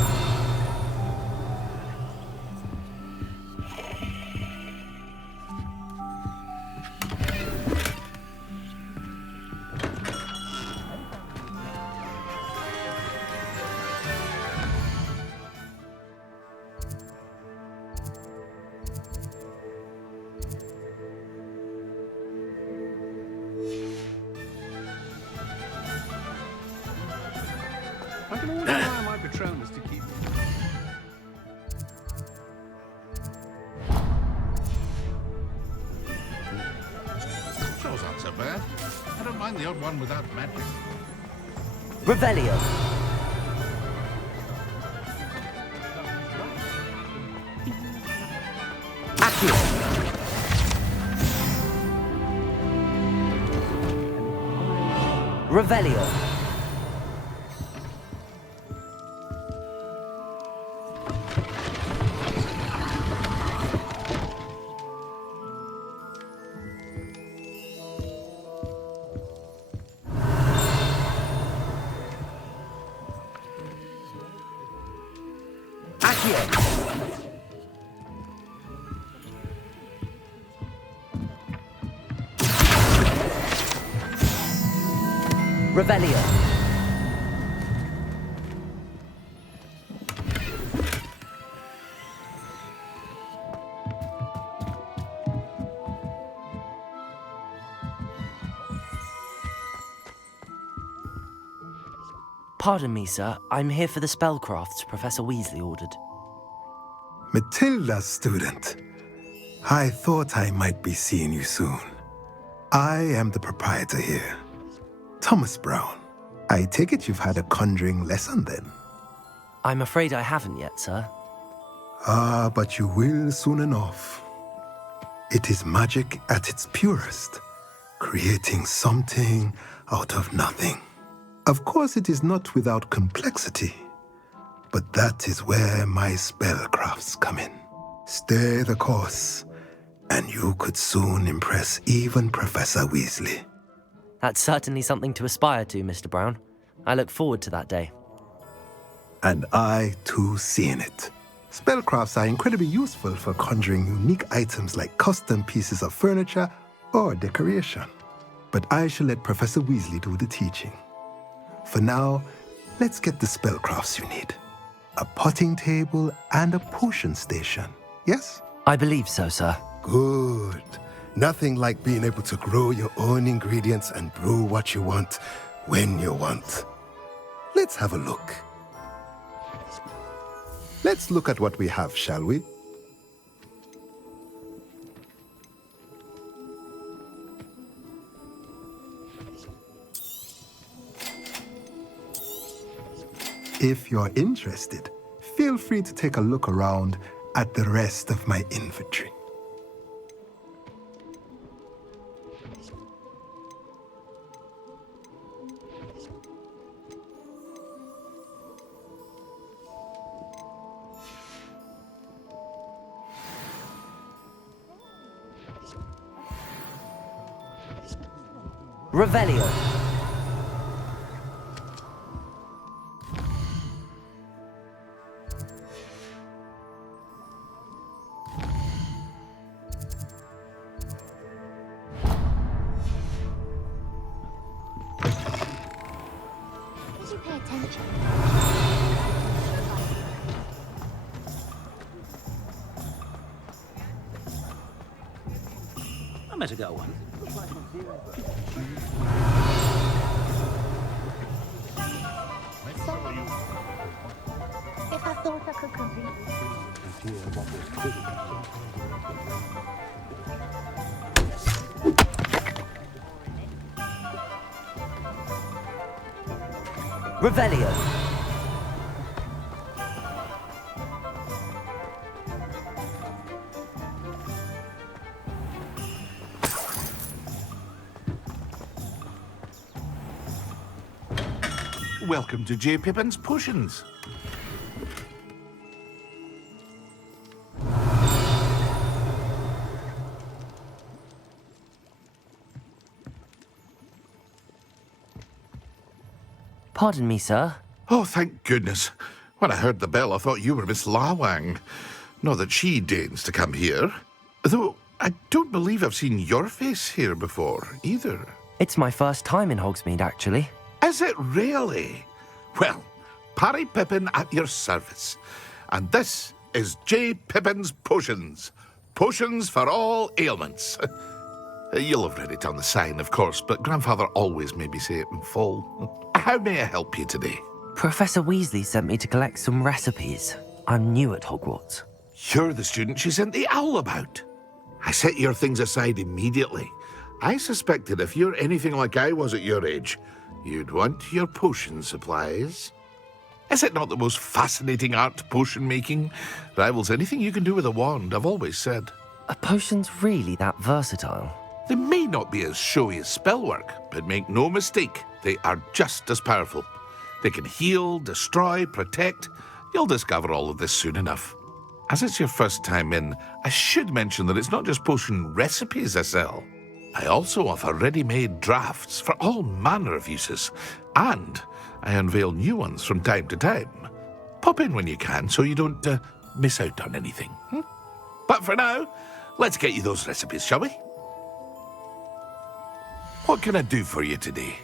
I can always rely on my Patronus to keep... Shows aren't so bad. I don't mind the odd one without magic. Revelio. Accio. Revelio. Revelio. Pardon me, sir. I'm here for the spellcrafts Professor Weasley ordered. Matilda's student. I thought I might be seeing you soon. I am the proprietor here, Thomas Brown. I take it you've had a conjuring lesson then? I'm afraid I haven't yet, sir. Ah, but you will soon enough. It is magic at its purest, creating something out of nothing. Of course, it is not without complexity, but that is where my spellcrafts come in. Stay the course, and you could soon impress even Professor Weasley. That's certainly something to aspire to, Mr. Brown. I look forward to that day. And I, too, see in it. Spellcrafts are incredibly useful for conjuring unique items like custom pieces of furniture or decoration. But I shall let Professor Weasley do the teaching. For now, let's get the spellcrafts you need. A potting table and a potion station, yes? I believe so, sir. Good. Nothing like being able to grow your own ingredients and brew what you want when you want. Let's have a look. Let's look at what we have, shall we? If you're interested, feel free to take a look around at the rest of my inventory. Revelio. Did you pay attention? I might have got one. If I thought I could compete. Revelio. Welcome to J. Pippin's Potions. Pardon me, sir. Oh, thank goodness. When I heard the bell, I thought you were Miss Lawang. Not that she deigns to come here. Though I don't believe I've seen your face here before, either. It's my first time in Hogsmeade, actually. Is it really? Well, Parry Pippin at your service. And this is J. Pippin's Potions. Potions for all ailments. You'll have read it on the sign, of course, but Grandfather always made me say it in full. How may I help you today? Professor Weasley sent me to collect some recipes. I'm new at Hogwarts. You're the student she sent the owl about. I set your things aside immediately. I suspected if you're anything like I was at your age, you'd want your potion supplies. Is it not the most fascinating art, potion making? Rivals anything you can do with a wand, I've always said. Are potions really that versatile? They may not be as showy as spellwork, but make no mistake, they are just as powerful. They can heal, destroy, protect. You'll discover all of this soon enough. As it's your first time in, I should mention that it's not just potion recipes I sell. I also offer ready-made drafts for all manner of uses, and I unveil new ones from time to time. Pop in when you can so you don't miss out on anything. But for now, let's get you those recipes, shall we? What can I do for you today?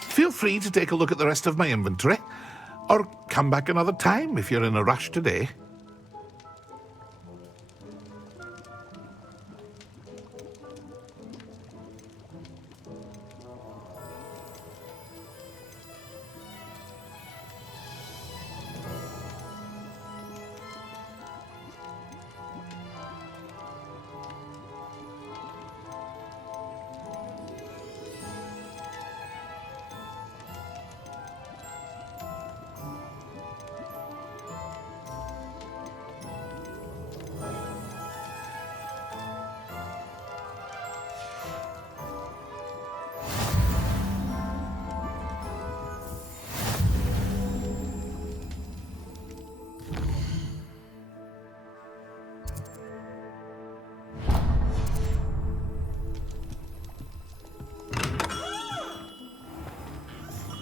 Feel free to take a look at the rest of my inventory, or come back another time if you're in a rush today.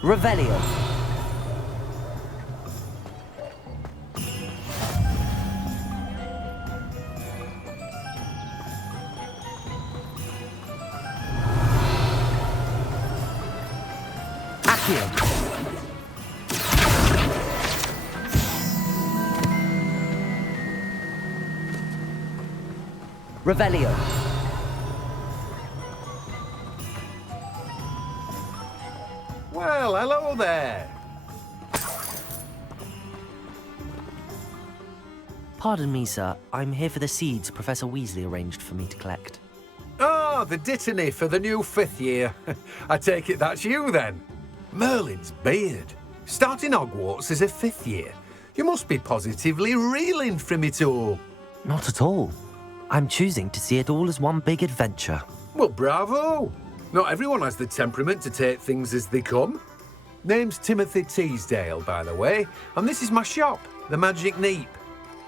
Revelio. Accio. Revelio. Well, hello there. Pardon me, sir. I'm here for the seeds Professor Weasley arranged for me to collect. Oh, the dittany for the new 5th year. I take it that's you, then. Merlin's beard. Starting Hogwarts as a 5th year. You must be positively reeling from it all. Not at all. I'm choosing to see it all as one big adventure. Well, bravo. Not everyone has the temperament to take things as they come. Name's Timothy Teasdale, by the way, and this is my shop, the Magic Neep.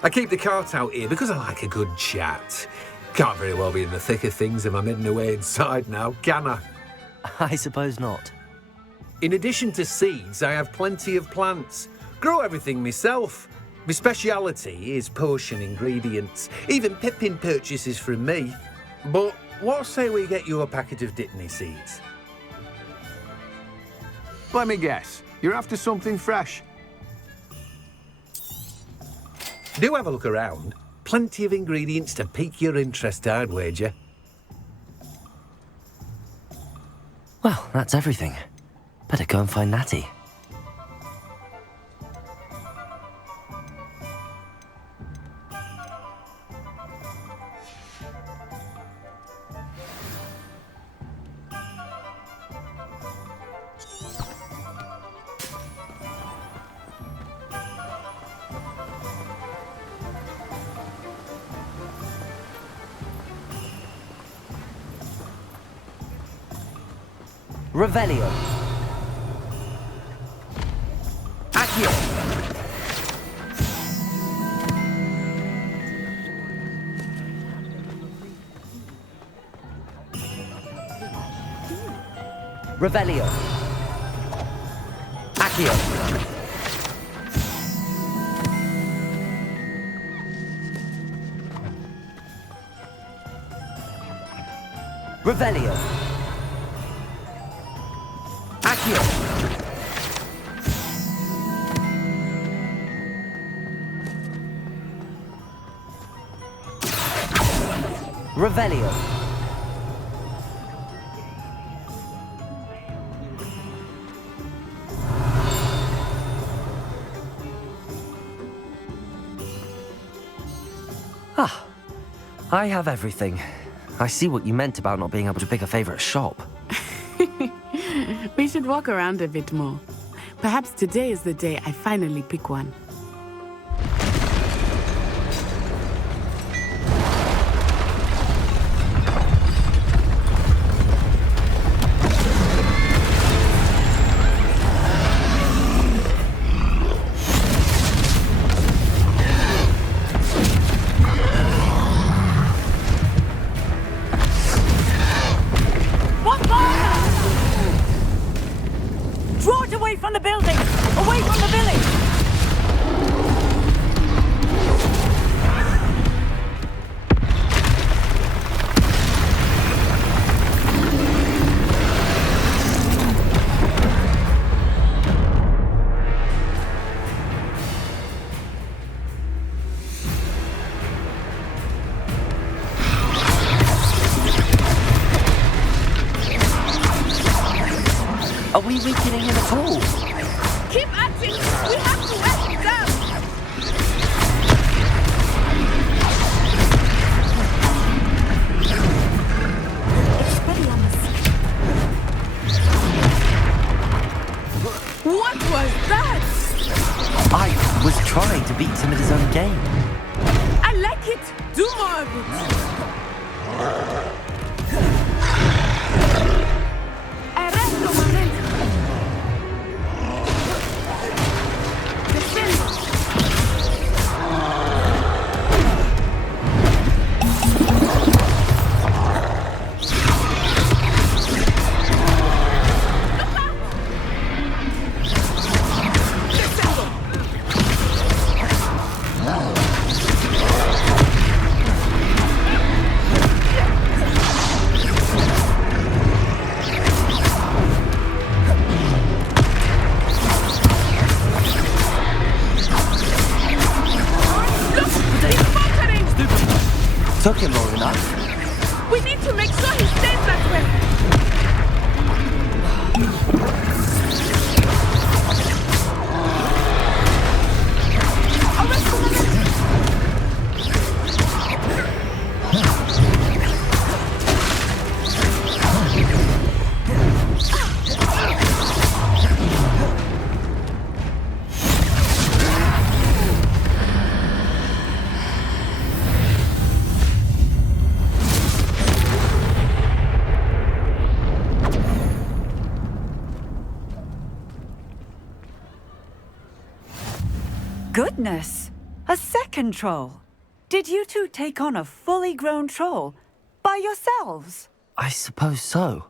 I keep the cart out here because I like a good chat. Can't very well be in the thick of things if I'm heading away inside now, can I? I suppose not. In addition to seeds, I have plenty of plants. Grow everything myself. My speciality is potion ingredients. Even Pippin purchases from me. But what say we get you a packet of Dittany seeds? Let me guess. You're after something fresh. Do have a look around. Plenty of ingredients to pique your interest, I'd wager. Well, that's everything. Better go and find Natty. Revelio. Accio. Revelio. Accio. Revelio. Accio. Revelio. Ah, I have everything. I see what you meant about not being able to pick a favorite shop. We should walk around a bit more. Perhaps today is the day I finally pick one. Are we weakening him at all? Keep acting! We have to wear him down! What was that? I was trying to beat him at his own game. I like it! Do more of it! Took him long enough. We need to make sure he stays that way! Goodness! A A second troll? Did you two take on a fully grown troll by yourselves? I suppose so.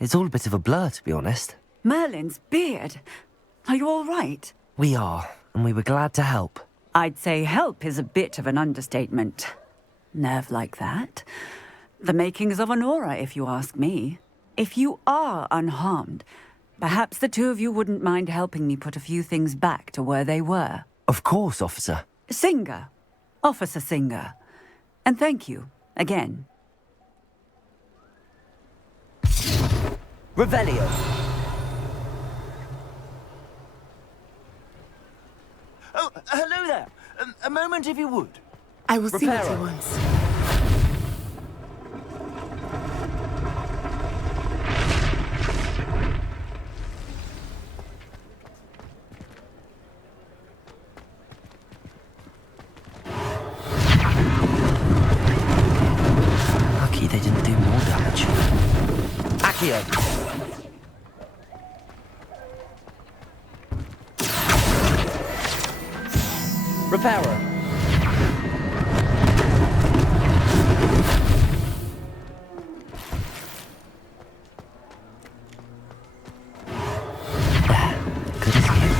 It's all a bit of a blur, to be honest. Merlin's beard. Are you all right? We are, and we were glad to help. I'd say help is a bit of an understatement. Nerve like that. The makings of an aura, if you ask me. If you are unharmed, perhaps the two of you wouldn't mind helping me put a few things back to where they were. Of course, officer. Singer. Officer Singer. And thank you, again. Revelio. Oh, hello there. A moment, if you would. I will see what he wants. Lucky they didn't do more damage. Accio. Reparo. Good as new.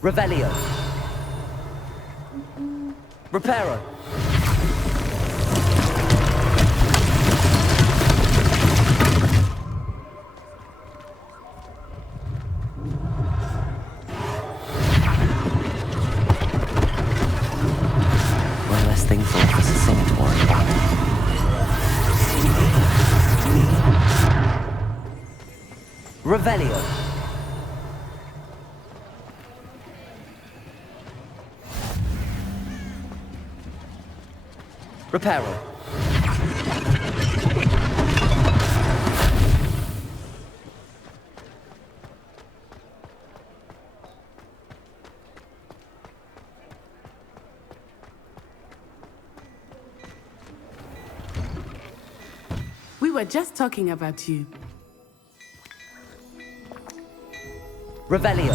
Revelio. Reparo. Thing for Officer Singer to worry about. Revelio. Reparo. We were just talking about you. Revelio.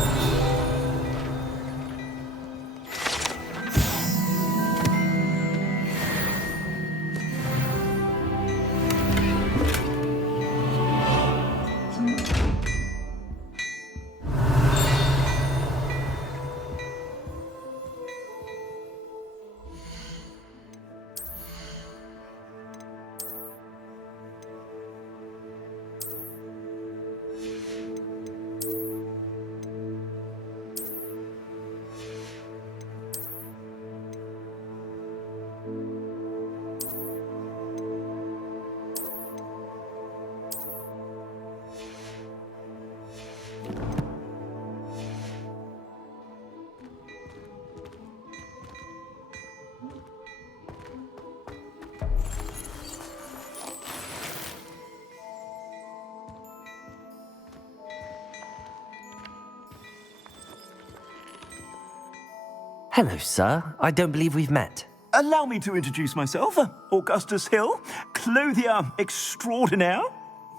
Hello, sir. I don't believe we've met. Allow me to introduce myself, Augustus Hill, clothier extraordinaire.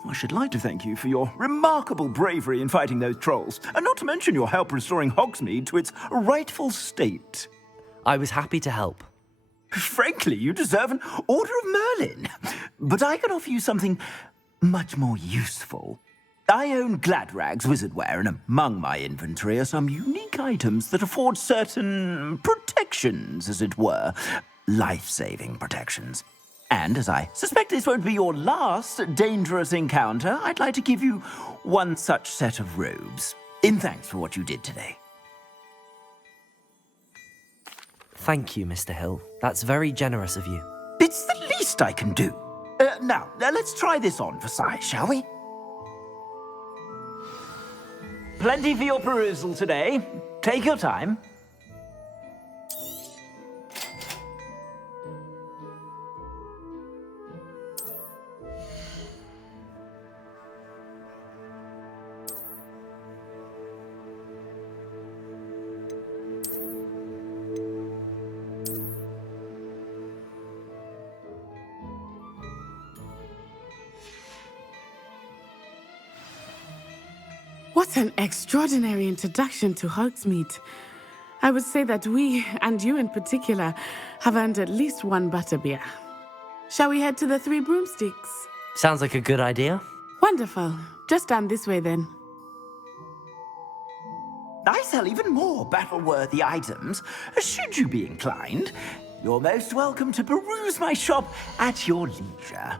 I should like to thank you for your remarkable bravery in fighting those trolls, and not to mention your help restoring Hogsmeade to its rightful state. I was happy to help. Frankly, you deserve an Order of Merlin. But I can offer you something much more useful. I own Gladrag's wizardware, and among my inventory are some unique items that afford certain protections, as it were. Life-saving protections. And as I suspect this won't be your last dangerous encounter, I'd like to give you one such set of robes, in thanks for what you did today. Thank you, Mr. Hill. That's very generous of you. It's the least I can do. Now, let's try this on for size, shall we? Plenty for your perusal today. Take your time. What What an extraordinary introduction to Hogsmeade. I would say that we, and you in particular, have earned at least one butterbeer. Shall we head to the Three Broomsticks? Sounds like a good idea. Wonderful. Just down this way then. I sell even more battle-worthy items. Should you be inclined, you're most welcome to peruse my shop at your leisure.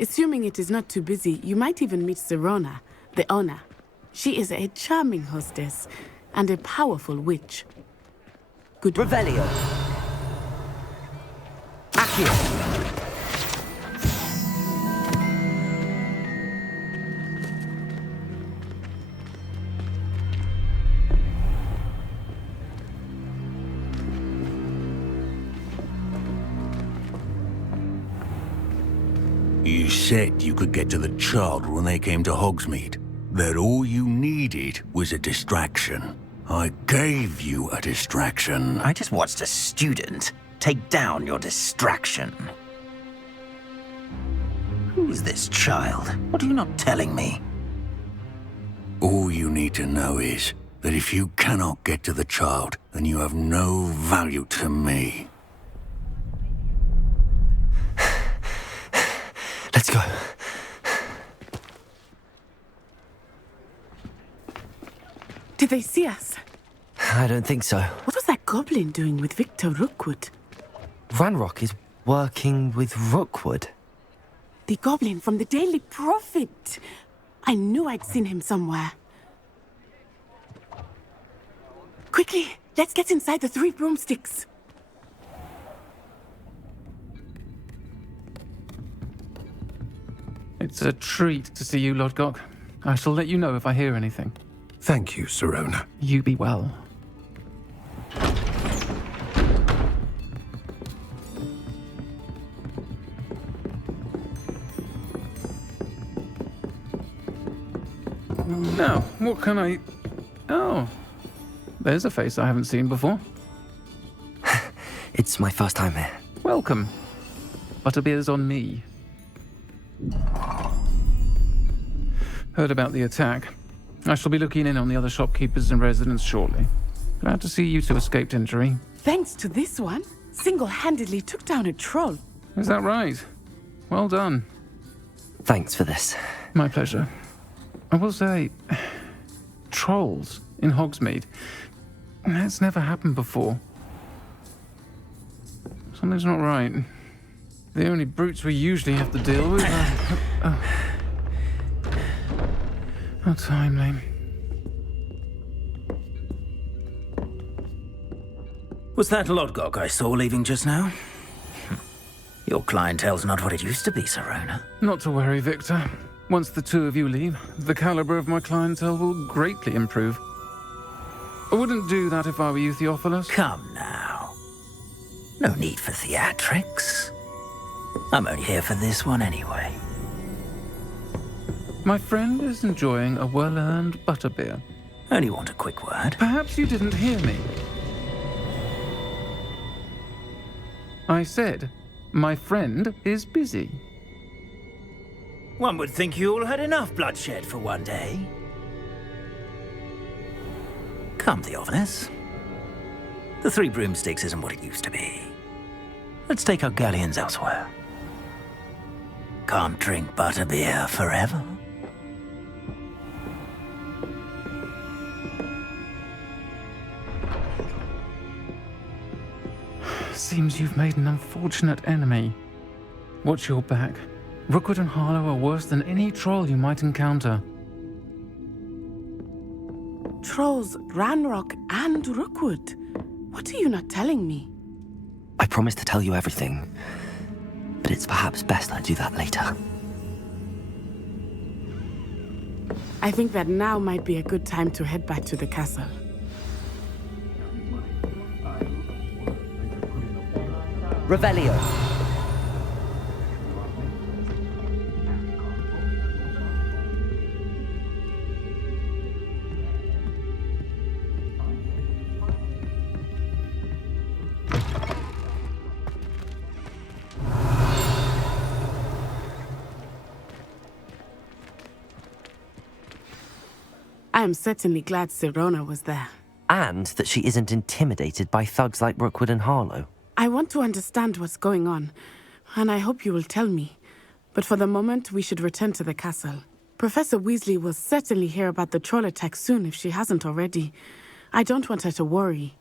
Assuming it is not too busy, you might even meet Sirona, the owner. She is a charming hostess and a powerful witch. Good Revelio. Accio. You said you could get to the child when they came to Hogsmeade. That all you needed was a distraction. I gave you a distraction. I just watched a student take down your distraction. Who is this child? What are you not telling me? All you need to know is that if you cannot get to the child, then you have no value to me. Let's go. Did they see us? I don't think so. What was that goblin doing with Victor Rookwood? Ranrock is working with Rookwood. The goblin from the Daily Prophet. I knew I'd seen him somewhere. Quickly, let's get inside the Three Broomsticks. It's a treat to see you, Lodgok. I shall let you know if I hear anything. Thank you, Sirona. You be well. Now, what can I... Oh, there's a face I haven't seen before. It's my first time here. Welcome. Butterbeer's on me. Heard about the attack. I shall be looking in on the other shopkeepers and residents shortly. Glad to see you two escaped injury. Thanks to this one, single-handedly took down a troll. Is that right? Well done. Thanks for this. My pleasure. I will say, trolls in Hogsmeade. That's never happened before. Something's not right. The only brutes we usually have to deal with are... How timely. Was that Lodgok I saw leaving just now? Your clientele's not what it used to be, Sirona. Not to worry, Victor. Once the two of you leave, the caliber of my clientele will greatly improve. I wouldn't do that if I were you, Theophilus. Come now. No need for theatrics. I'm only here for this one anyway. My friend is enjoying a well-earned butterbeer. Only want a quick word. Perhaps you didn't hear me. I said, my friend is busy. One would think you all had enough bloodshed for one day. Come, Theophilus. The Three Broomsticks isn't what it used to be. Let's take our galleons elsewhere. Can't drink butterbeer forever. Seems you've made an unfortunate enemy. Watch your back. Rookwood and Harlow are worse than any troll you might encounter. Trolls, Ranrock, and Rookwood. What are you not telling me? I promise to tell you everything, but it's perhaps best I do that later. I think that now might be a good time to head back to the castle. Revelio. I am certainly glad Sirona was there. And that she isn't intimidated by thugs like Rookwood and Harlow. I want to understand what's going on, and I hope you will tell me. But for the moment, we should return to the castle. Professor Weasley will certainly hear about the troll attack soon if she hasn't already. I don't want her to worry.